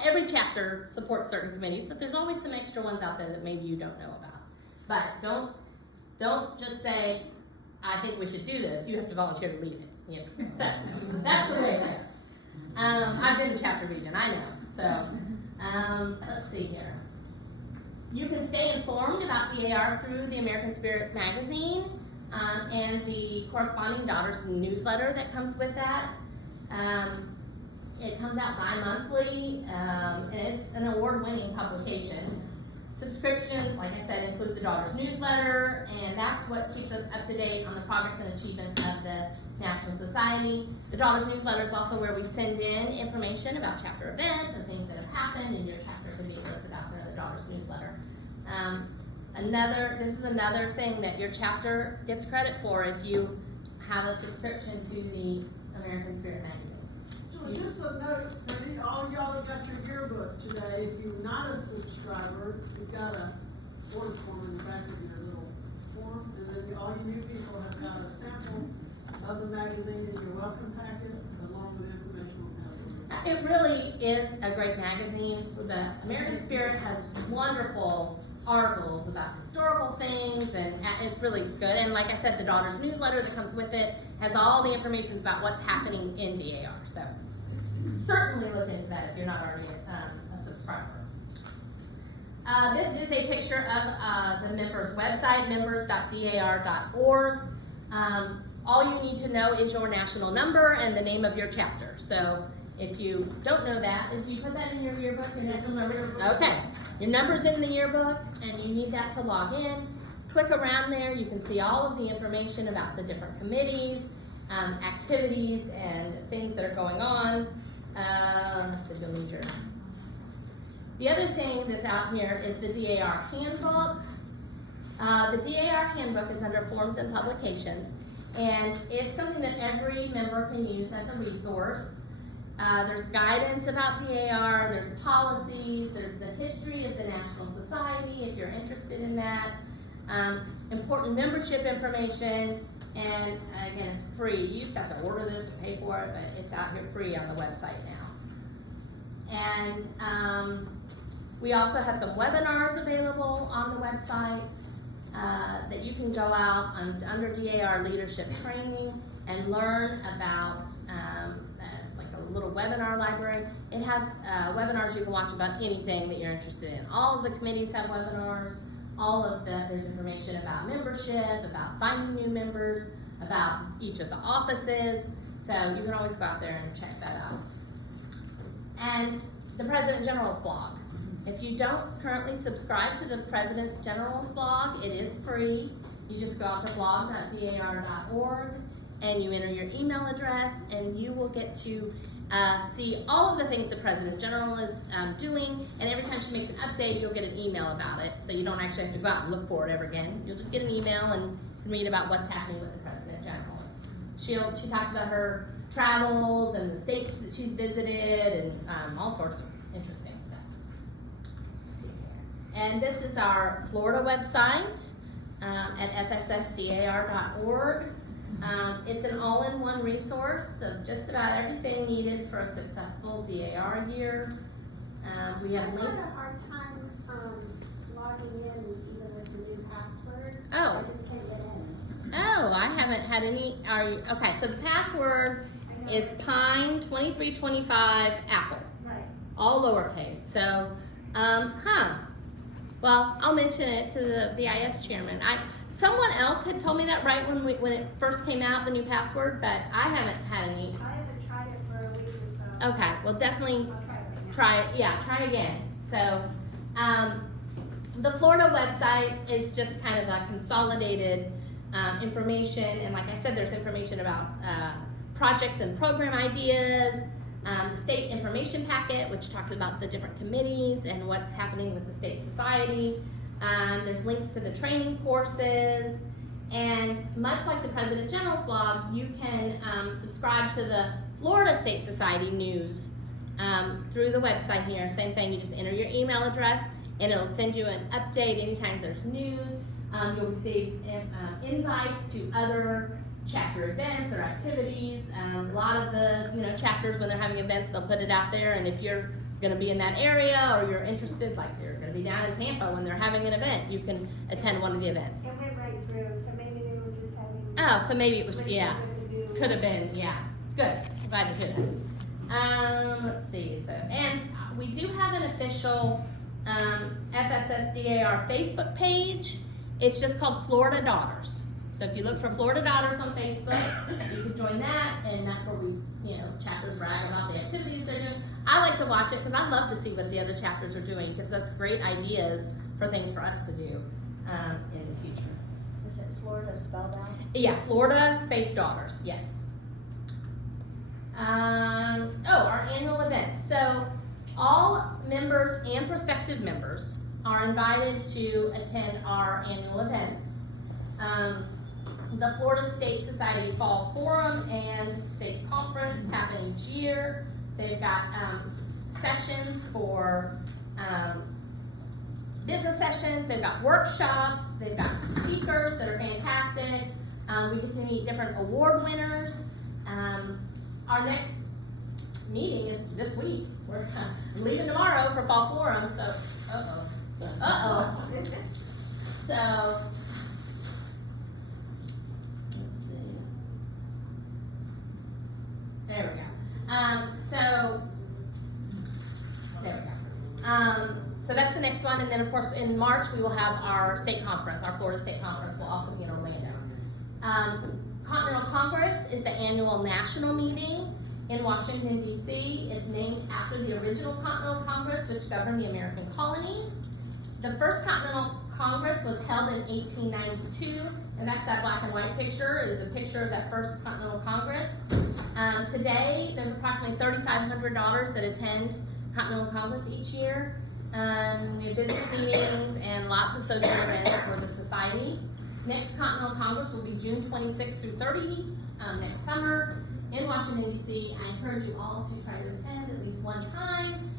every chapter supports certain committees, but there's always some extra ones out there that maybe you don't know about. But don't just say, I think we should do this. You have to volunteer to lead it. So that's the way it goes. I've been in chapter region, I know. So let's see here. You can stay informed about D.A.R. through the American Spirit magazine and the corresponding Daughters newsletter that comes with that. It comes out bi-monthly, and it's an award-winning publication. Subscriptions, like I said, include the Daughters newsletter, and that's what keeps us up to date on the progress and achievements of the National Society. The Daughters newsletter is also where we send in information about chapter events or things that have happened, and your chapter can be listed out there in the Daughters newsletter. This is another thing that your chapter gets credit for if you have a subscription to the American Spirit magazine. Julie, just a note, for all y'all that got your yearbook today, if you're not a subscriber, you've got a order form in the back of your little form, and then all you new people have got a sample of the magazine in your welcome packet, along with information on how to. It really is a great magazine. The American Spirit has wonderful articles about historical things, and it's really good. And like I said, the Daughters newsletter that comes with it has all the information about what's happening in D.A.R. So certainly look into that if you're not already a subscriber. This is a picture of the members' website, members.dar.org. All you need to know is your national number and the name of your chapter. So if you don't know that, did you put that in your yearbook, your national numbers? Okay. Your number's in the yearbook, and you need that to log in. Click around there. You can see all of the information about the different committees, activities, and things that are going on. So you'll need your... The other thing that's out here is the D.A.R. handbook. The D.A.R. handbook is under Forms and Publications, and it's something that every member can use as a resource. There's guidance about D.A.R., there's policies, there's the history of the National Society if you're interested in that, important membership information, and again, it's free. You used to have to order this or pay for it, but it's out here free on the website now. And we also have some webinars available on the website that you can go out under D.A.R. leadership training and learn about little webinar library. It has webinars you can watch about anything that you're interested in. All of the committees have webinars. There's information about membership, about finding new members, about each of the offices. So you can always go out there and check that out. And the President General's blog. If you don't currently subscribe to the President General's blog, it is free. You just go out to blog.dar.org and you enter your email address, and you will get to see all of the things the President General is doing, and every time she makes an update, you'll get an email about it, so you don't actually have to go out and look for it ever again. You'll just get an email and read about what's happening with the President General. She talks about her travels and the states that she's visited and all sorts of interesting stuff. Let's see here. And this is our Florida website at fssdar.org. It's an all-in-one resource of just about everything needed for a successful D.A.R. year. We have links. I had a hard time logging in even with the new password. Oh. I just can't get in. Oh, I haven't had any. Okay, so the password is Pine2325 Apple. Right. All lowercase. So, well, I'll mention it to the BIS chairman. Someone else had told me that right when it first came out, the new password, but I haven't had any. I haven't tried it for a week or so. Okay, well, definitely I'll try it right now. try it. Yeah, try again. So, the Florida website is just kind of a consolidated information, and like I said, there's information about projects and program ideas. The state information packet, which talks about the different committees and what's happening with the state society. There's links to the training courses, and much like the President General's blog, you can subscribe to the Florida State Society news through the website here. Same thing, you just enter your email address and it'll send you an update anytime there's news. You'll receive invites to other chapter events or activities. A lot of the chapters, when they're having events, they'll put it out there, and if you're going to be in that area or you're interested, like you're going to be down in Tampa when they're having an event, you can attend one of the events. It went right through, so maybe they were just having. Oh, so maybe it was, what yeah, they could do. could have been, yeah. Good, glad to hear that. Let's see, and we do have an official FSSDAR Facebook page. It's just called Florida Daughters. So if you look for Florida Daughters on Facebook, you can join that, and that's where we, chapters brag about the activities they're doing. I like to watch it because I love to see what the other chapters are doing. It gives us great ideas for things for us to do in the future. Is it Florida spelled out? Yeah, Florida Space Daughters, yes. Our annual event. So all members and prospective members are invited to attend our annual events. The Florida State Society Fall Forum and State Conference happen each year. They've got sessions for business sessions, they've got workshops, they've got speakers that are fantastic. We get to meet different award winners. Our next meeting is this week. We're leaving tomorrow for Fall Forum, so So let's see. There we go. There we go. So that's the next one, and then of course in March we will have our state conference. Our Florida State Conference will also be in Orlando. Continental Congress is the annual national meeting in Washington, D.C. It's named after the original Continental Congress, which governed the American colonies. The first Continental Congress was held in 1892, and that's that black and white picture, is a picture of that first Continental Congress. Today, there's approximately $3,500 that attend Continental Congress each year. We have business meetings and lots of social events for the society. Next Continental Congress will be June 26th through 30th next summer in Washington, D.C. I encourage you all to try to attend at least one time.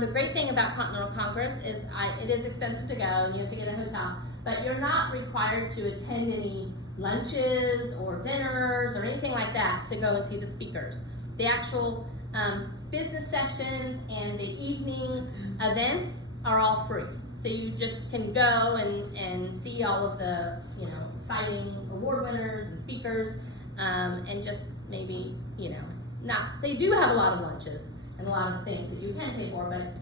The great thing about Continental Congress is it is expensive to go, and you have to get a hotel, but you're not required to attend any lunches or dinners or anything like that to go and see the speakers. The actual business sessions and the evening events are all free. So you just can go and see all of the, exciting award winners and speakers, and just maybe, they do have a lot of lunches and a lot of things that you can pay for, but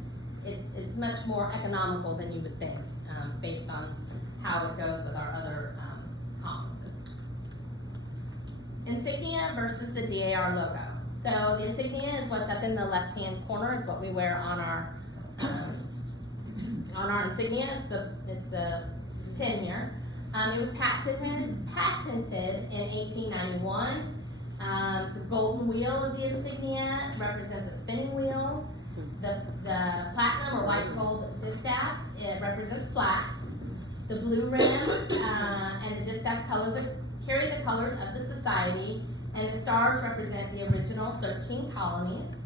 it's much more economical than you would think, based on how it goes with our other conferences. Insignia versus the D.A.R. logo. So the insignia is what's up in the left-hand corner. It's what we wear on our insignia. It's the pin here. It was patented in 1891. The golden wheel of the insignia represents a spinning wheel. The platinum or white gold distaff, it represents flax. The blue rim and the distaff carry the colors of the society, and the stars represent the original 13 colonies.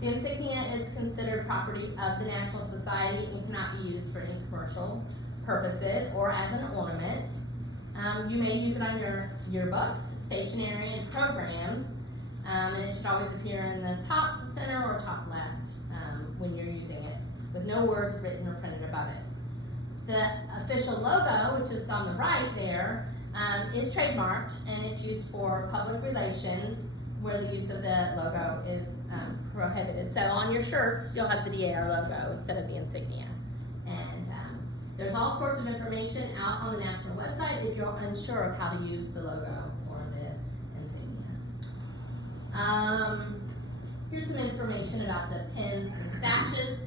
The insignia is considered property of the National Society and cannot be used for any commercial purposes or as an ornament. You may use it on your yearbooks, stationery, and programs, and it should always appear in the top center or top left when you're using it, with no words written or printed above it. The official logo, which is on the right there, is trademarked, and it's used for public relations, where the use of the logo is prohibited. So on your shirts, you'll have the D.A.R. logo instead of the insignia. And there's all sorts of information out on the national website if you're unsure of how to use the logo or the insignia. Here's some information about the pins and sashes.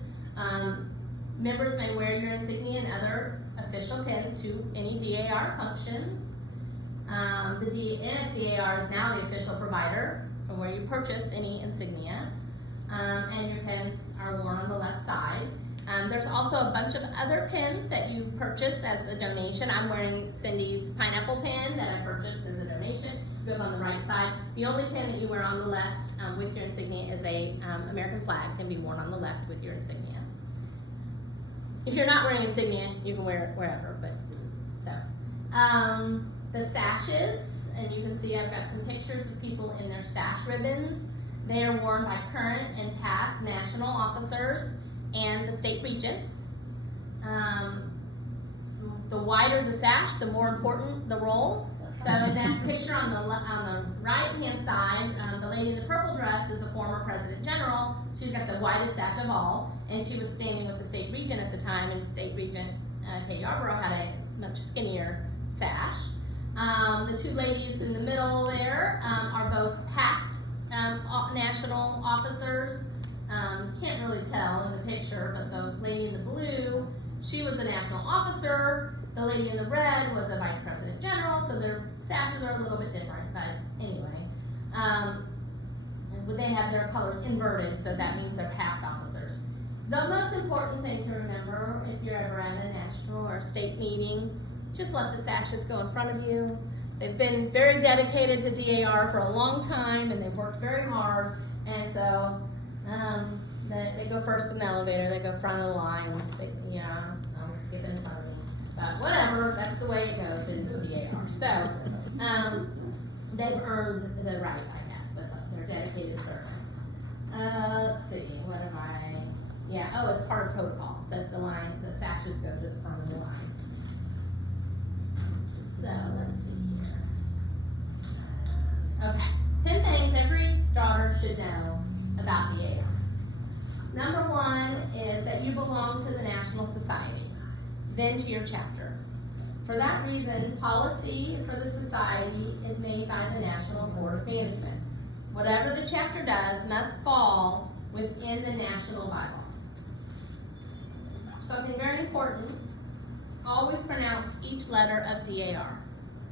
Members may wear your insignia and other official pins to any D.A.R. functions. The NSDAR is now the official provider where you purchase any insignia, and your pins are worn on the left side. There's also a bunch of other pins that you purchase as a donation. I'm wearing Cindy's pineapple pin that I purchased as a donation. It goes on the right side. The only pin that you wear on the left with your insignia is a American flag, can be worn on the left with your insignia. If you're not wearing insignia, you can wear it wherever, but so. The sashes, and you can see I've got some pictures of people in their sash ribbons. They are worn by current and past national officers and the state regents. The wider the sash, the more important the role. So in that picture on the right-hand side, the lady in the purple dress is a former president general. She's got the widest sash of all, and she was standing with the state regent at the time, and State Regent Kate Yarborough had a much skinnier sash. The two ladies in the middle there are both past national officers. Can't really tell in the picture, but the lady in the blue, she was a national officer. The lady in the red was a vice president general, so their sashes are a little bit different, but anyway. And they have their colors inverted, so that means they're past officers. The most important thing to remember if you're ever at a national or state meeting, just let the sashes go in front of you. They've been very dedicated to DAR for a long time, and they've worked very hard, and so they go first in the elevator, they go front of the line. I was skipping in front of me. But whatever, that's the way it goes in D.A.R. So, they've earned the right, I guess, with their dedicated service. Let's see, what am I? Yeah, oh, it's part of protocol. It says the sashes go to the front of the line. So, let's see here. Okay, 10 things every daughter should know about D.A.R. Number 1 is that you belong to the National Society, then to your chapter. For that reason, policy for the society is made by the National Board of Management. Whatever the chapter does must fall within the national bylaws. Something very important, always pronounce each letter of D.A.R.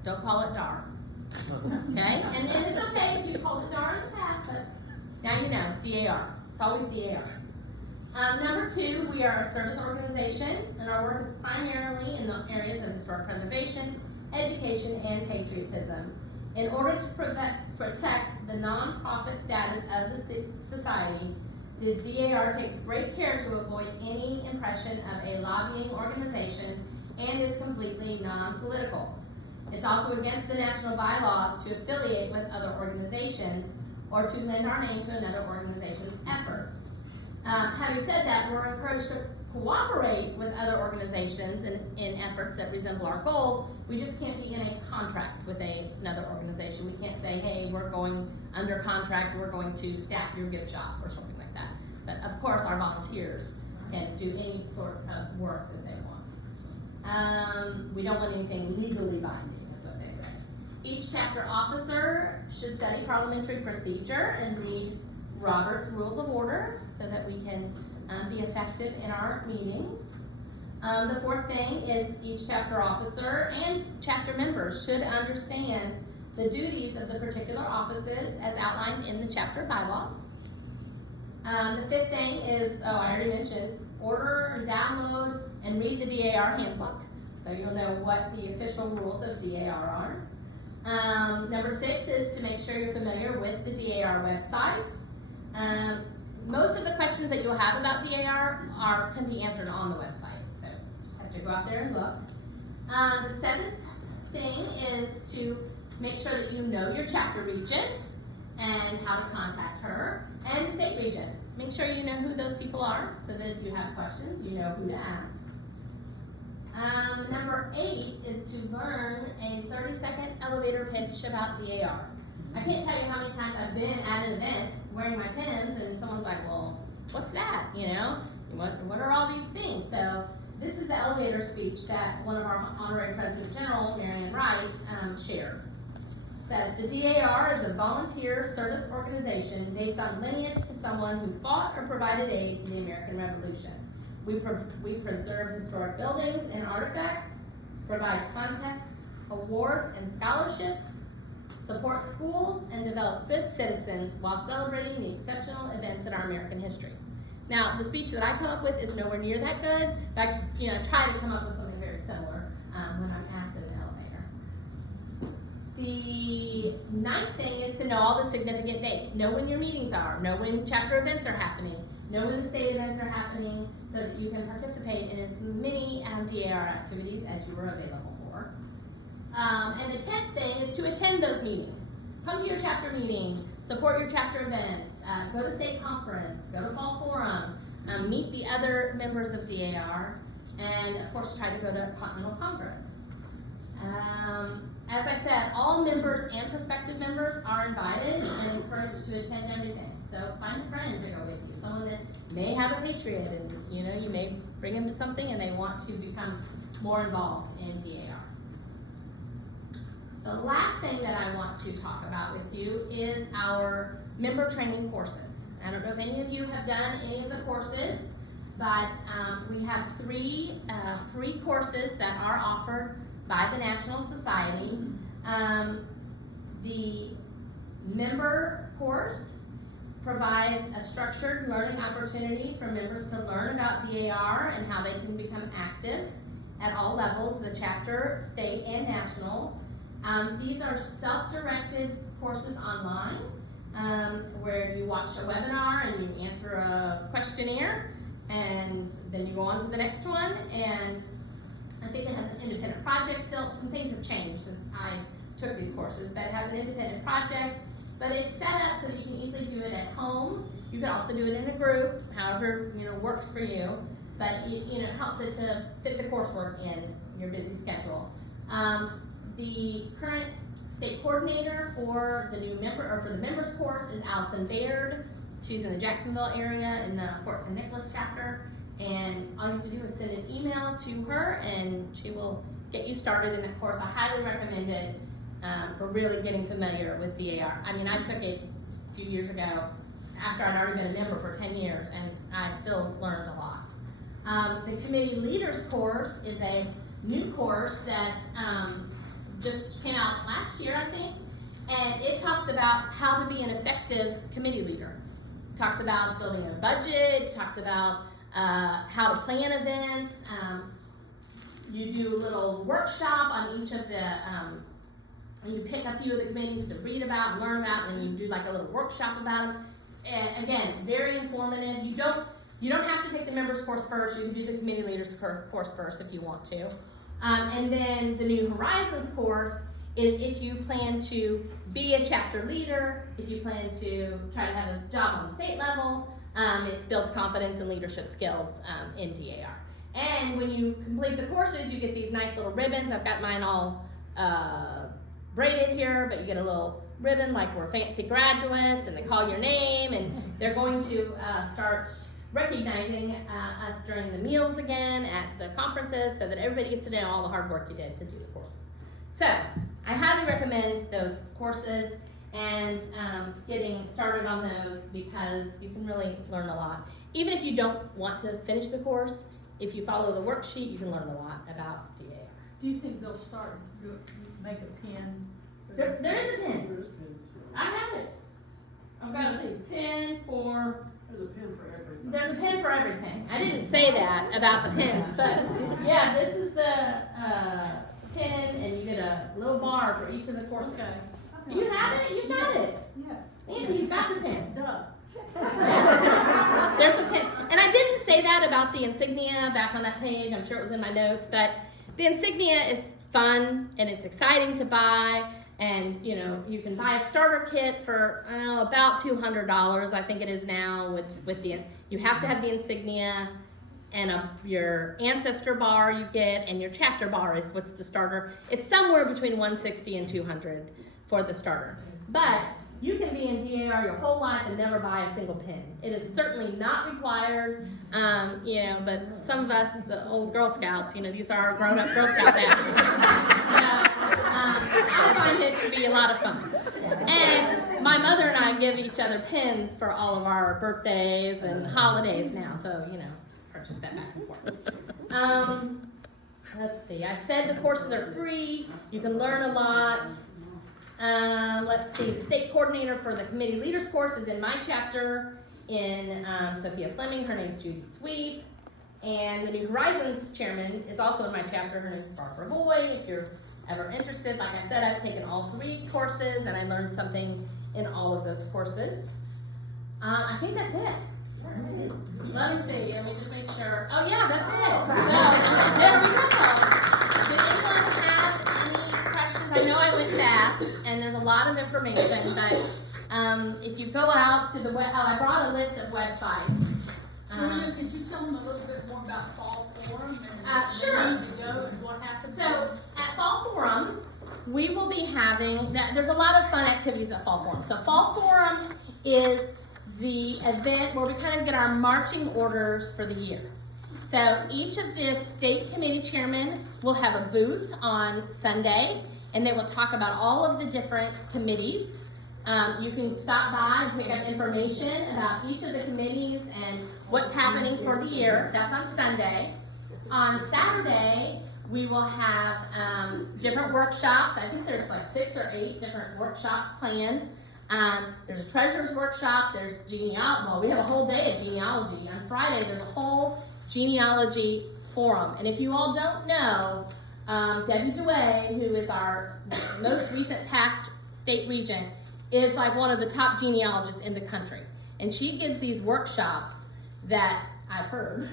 Don't call it D.A.R. Okay? And then it's okay if you called it D.A.R. in the past, but now you know, D.A.R. It's always D.A.R. Number 2, we are a service organization, and our work is primarily in the areas of historic preservation, education, and patriotism. In order to protect the non-profit status of the society, the D.A.R. takes great care to avoid any impression of a lobbying organization and is completely non-political. It's also against the national bylaws to affiliate with other organizations or to lend our name to another organization's efforts. Having said that, we're encouraged to cooperate with other organizations in efforts that resemble our goals. We just can't be in a contract with another organization. We can't say, hey, we're going under contract, we're going to staff your gift shop or something like that. But of course, our volunteers can do any sort of work that they want. We don't want anything legally binding, is what they say. Each chapter officer should study parliamentary procedure and read Robert's Rules of Order so that we can be effective in our meetings. The 4th thing is each chapter officer and chapter members should understand the duties of the particular offices as outlined in the chapter bylaws. The 5th thing is, I already mentioned, order, download, and read the D.A.R. handbook so you'll know what the official rules of D.A.R. are. Number 6 is to make sure you're familiar with the D.A.R. websites. Most of the questions that you'll have about D.A.R. can be answered on the website, so you just have to go out there and look. The 7th thing is to make sure that you know your chapter regent and how to contact her, and the state regent. Make sure you know who those people are so that if you have questions, you know who to ask. Number 8 is to learn a 30-second elevator pitch about D.A.R. I can't tell you how many times I've been at an event wearing my pins and someone's like, well, what's that? What are all these things? So this is the elevator speech that one of our honorary president general, Marianne Wright, shared. It says, the D.A.R. is a volunteer service organization based on lineage to someone who fought or provided aid to the American Revolution. We preserve historic buildings and artifacts, provide contests, awards, and scholarships, support schools, and develop good citizens while celebrating the exceptional events in our American history. Now, the speech that I come up with is nowhere near that good. In fact, I try to come up with something very similar when I'm asked in an elevator. The 9th thing is to know all the significant dates. Know when your meetings are. Know when chapter events are happening. Know when the state events are happening so that you can participate in as many D.A.R. activities as you are available for. And the 10th thing is to attend those meetings. Come to your chapter meeting, support your chapter events, go to state conference, go to fall forum, meet the other members of D.A.R., and of course try to go to Continental Congress. As I said, all members and prospective members are invited and encouraged to attend everything. So find a friend to go with you, someone that may have a patriot, and you may bring them to something and they want to become more involved in D.A.R. The last thing that I want to talk about with you is our member training courses. I don't know if any of you have done any of the courses, but we have 3 free courses that are offered by the National Society. The member course provides a structured learning opportunity for members to learn about D.A.R. and how they can become active at all levels, the chapter, state, and national. These are self-directed courses online, where you watch a webinar and you answer a questionnaire, and then you go on to the next one. And I think it has an independent project still. Some things have changed since I took these courses, but it has an independent project. But it's set up so that you can easily do it at home. You can also do it in a group, however works for you. But it helps it to fit the coursework in your busy schedule. The current state coordinator for the new member or for the members course is D.A.R. She's in the Jacksonville area in the Fort St. Nicholas chapter. And all you have to do is send an email to her, and she will get you started in that course. I highly recommend it for really getting familiar with D.A.R. I mean, I took it a few years ago after I'd already been a member for 10 years, and I still learned a lot. The Committee Leaders course is a new course that just came out last year, I think, and it talks about how to be an effective committee leader. It talks about building a budget, it talks about how to plan events. You do a little workshop on each of the, you pick a few of the committees to read about and learn about, and you do like a little workshop about them. And again, very informative. You don't have to take the members course first. You can do the committee leaders course first if you want to. And then the New Horizons course is if you plan to be a chapter leader, if you plan to try to have a job on the state level. It builds confidence and leadership skills in D.A.R. And when you complete the courses, you get these nice little ribbons. I've got mine all braided here, but you get a little ribbon like we're fancy graduates, and they call your name, and they're going to start recognizing us during the meals again at the conferences so that everybody gets to know all the hard work you did to do the courses. So I highly recommend those courses and getting started on those, because you can really learn a lot. Even if you don't want to finish the course, if you follow the worksheet, you can learn a lot about D.A.R. Do you think they'll start make a pin? There is a pin. I have it. I've got a pin for. There's a pin for everything. There's a pin for everything. I didn't say that about the pins, but yeah, this is the pin, and you get a little bar for each of the courses. Okay. You have it? You got it. Yes. Nancy, you've got the pin. Duh. There's a pin. And I didn't say that about the insignia back on that page. I'm sure it was in my notes, but the insignia is fun and it's exciting to buy. And you can buy a starter kit for about $200, I think it is now. You have to have the insignia and your ancestor bar you get, and your chapter bar is what's the starter. It's somewhere between $160 and $200 for the starter. But you can be in D.A.R. your whole life and never buy a single pin. It is certainly not required, but some of us, the old Girl Scouts, these are our grown-up Girl Scout badges. I find it to be a lot of fun. And my mother and I give each other pins for all of our birthdays and holidays now, so, purchase that back and forth. Let's see, I said the courses are free. You can learn a lot. Let's see, the state coordinator for the committee leaders course is in my chapter in Sophia Fleming. Her name's Judy Sweep. And the New Horizons chairman is also in my chapter. Her name's Barbara Boyd. If you're ever interested, like I said, I've taken all 3 courses and I learned something in all of those courses. I think that's it. Let me see, let me just make sure. Oh yeah, that's it. So, there we go. Did anyone have any questions? I know I went fast and there's a lot of information, but if you go out to the web, I brought a list of websites. Julia, could you tell them a little bit more about Fall Forum and Sure. where you go and what happens? So at Fall Forum, we will be having, there's a lot of fun activities at Fall Forum. So Fall Forum is the event where we kind of get our marching orders for the year. So each of the state committee chairmen will have a booth on Sunday, and they will talk about all of the different committees. You can stop by and pick up information about each of the committees and what's happening for the year. That's on Sunday. On Saturday, we will have different workshops. I think there's like 6 or 8 different workshops planned. There's a treasurer's workshop, there's genealogy, well, we have a whole day of genealogy. On Friday, there's a whole genealogy forum. And if you all don't know, Debbie DeWay, who is our most recent past state regent, is like one of the top genealogists in the country. And she gives these workshops that I've heard,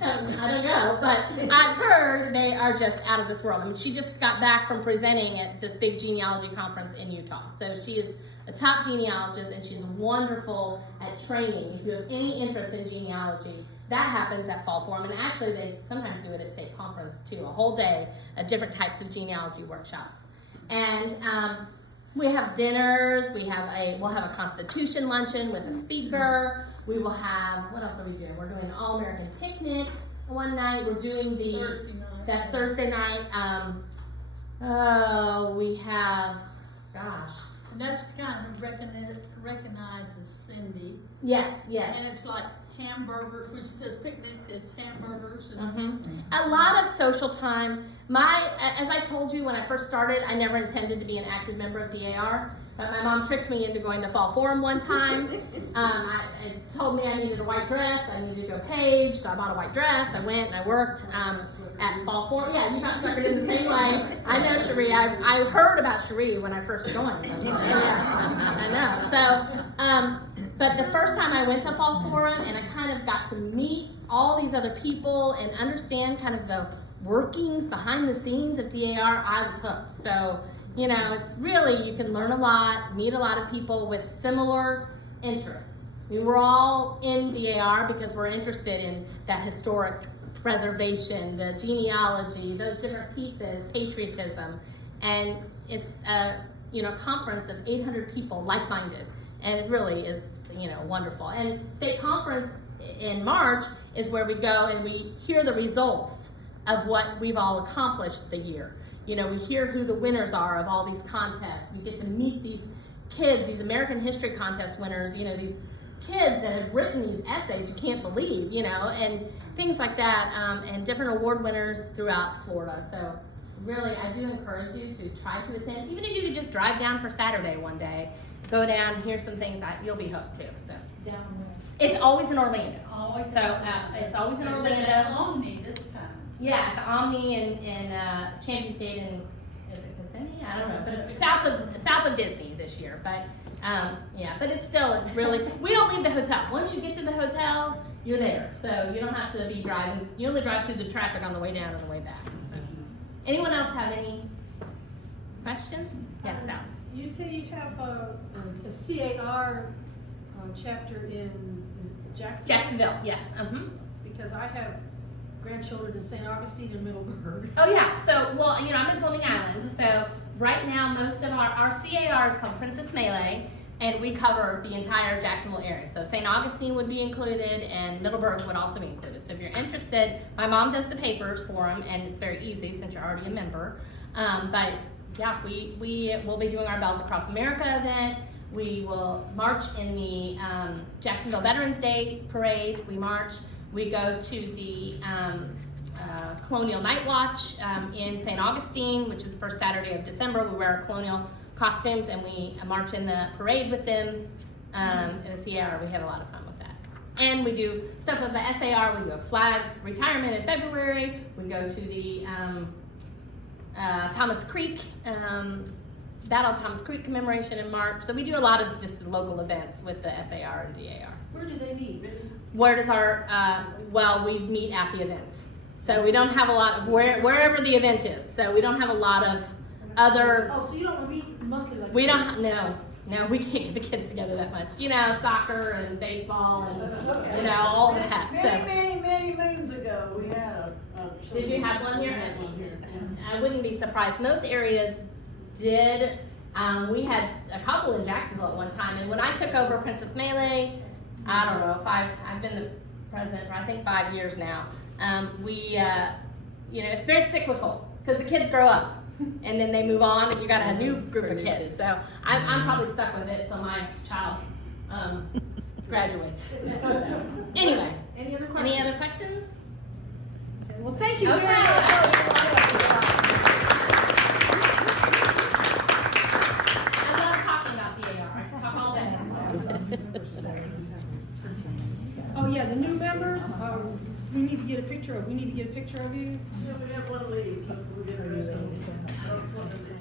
I don't know, but I've heard they are just out of this world. I mean, she just got back from presenting at this big genealogy conference in Utah. So she is a top genealogist, and she's wonderful at training. If you have any interest in genealogy, that happens at Fall Forum. And actually, they sometimes do it at state conference too, a whole day of different types of genealogy workshops. And we have dinners, we'll have a Constitution luncheon with a speaker. We will have, what else are we doing? We're doing an All-American picnic one night. We're doing Thursday night. That's Thursday night. We have, gosh. And that's kind of recognizes Cindy. Yes. And it's like hamburgers, when she says picnic, it's hamburgers. And A lot of social time. As I told you when I first started, I never intended to be an active member of D.A.R. But my mom tricked me into going to Fall Forum one time. It told me I needed a white dress, I needed to go page, so I bought a white dress. I went and I worked at Fall Forum. Yeah, you got suckered in the same way. I know Cherie. I heard about Cherie when I first joined. I was like, yeah, I know. So, but the first time I went to Fall Forum and I kind of got to meet all these other people and understand kind of the workings behind the scenes of D.A.R., I was hooked. So, you know, it's really, you can learn a lot, meet a lot of people with similar interests. I mean, we're all in D.A.R. because we're interested in that historic preservation, the genealogy, those different pieces, patriotism. And it's a, conference of 800 people like-minded. And it really is, wonderful. And state conference in March is where we go and we hear the results of what we've all accomplished the year. We hear who the winners are of all these contests. We get to meet these kids, these American History Contest winners, these kids that have written these essays you can't believe, and things like that, and different award winners throughout Florida. So really, I do encourage you to try to attend, even if you could just drive down for Saturday one day, go down, hear some things, you'll be hooked too. So it's always in Orlando. It's always in Orlando. At Omni this time. Yeah, at the Omni in Champion State, and is it Kissimmee? I don't know, but it's south of Disney this year. But but it's still really, we don't leave the hotel. Once you get to the hotel, you're there. So you don't have to be driving. You only drive through the traffic on the way down and the way back. So, anyone else have any questions? Yes, Sal. You say you have a C.A.R. Chapter in, is it Jacksonville? Jacksonville, yes. Because I have grandchildren in St. Augustine and Middleburg. Oh yeah, so, I'm in Fleming Island, so right now most of our C.A.R. is called Princess Melee, and we cover the entire Jacksonville area. So St. Augustine would be included, and Middleburg would also be included. So if you're interested, my mom does the papers for them, and it's very easy since you're already a member. But yeah, we will be doing our Bells Across America event. We will march in the Jacksonville Veterans Day Parade. We march. We go to the Colonial Night Watch in St. Augustine, which is the first Saturday of December. We wear our colonial costumes and we march in the parade with them. In the C.A.R., we have a lot of fun with that. And we do stuff with the S.A.R. We do a flag retirement in February. We go to the Thomas Creek, Battle of Thomas Creek commemoration in March. So we do a lot of just the local events with the S.A.R. and D.A.R. Where do they meet? Where does our, we meet at the events. So we don't have a lot of, wherever the event is. So we don't have a lot of other. Oh, so you don't meet monthly like we don't, no, we can't get the kids together that much. Soccer and baseball and, all of that. Many moons ago, we had a Did you have one here? I wouldn't be surprised. Most areas did. We had a couple in Jacksonville at one time, and when I took over Princess Melee, I don't know, I've been the president for I think 5 years now. It's very cyclical because the kids grow up and then they move on and you got a new group of kids. So I'm probably stuck with it till my child graduates. So, anyway, Any other questions? Okay, well, thank you Okay. very much. I love talking about D.A.R. I can talk all yeah, the new members, we need to get a picture of you. Yeah, we have one lead, but we'll get the rest of them.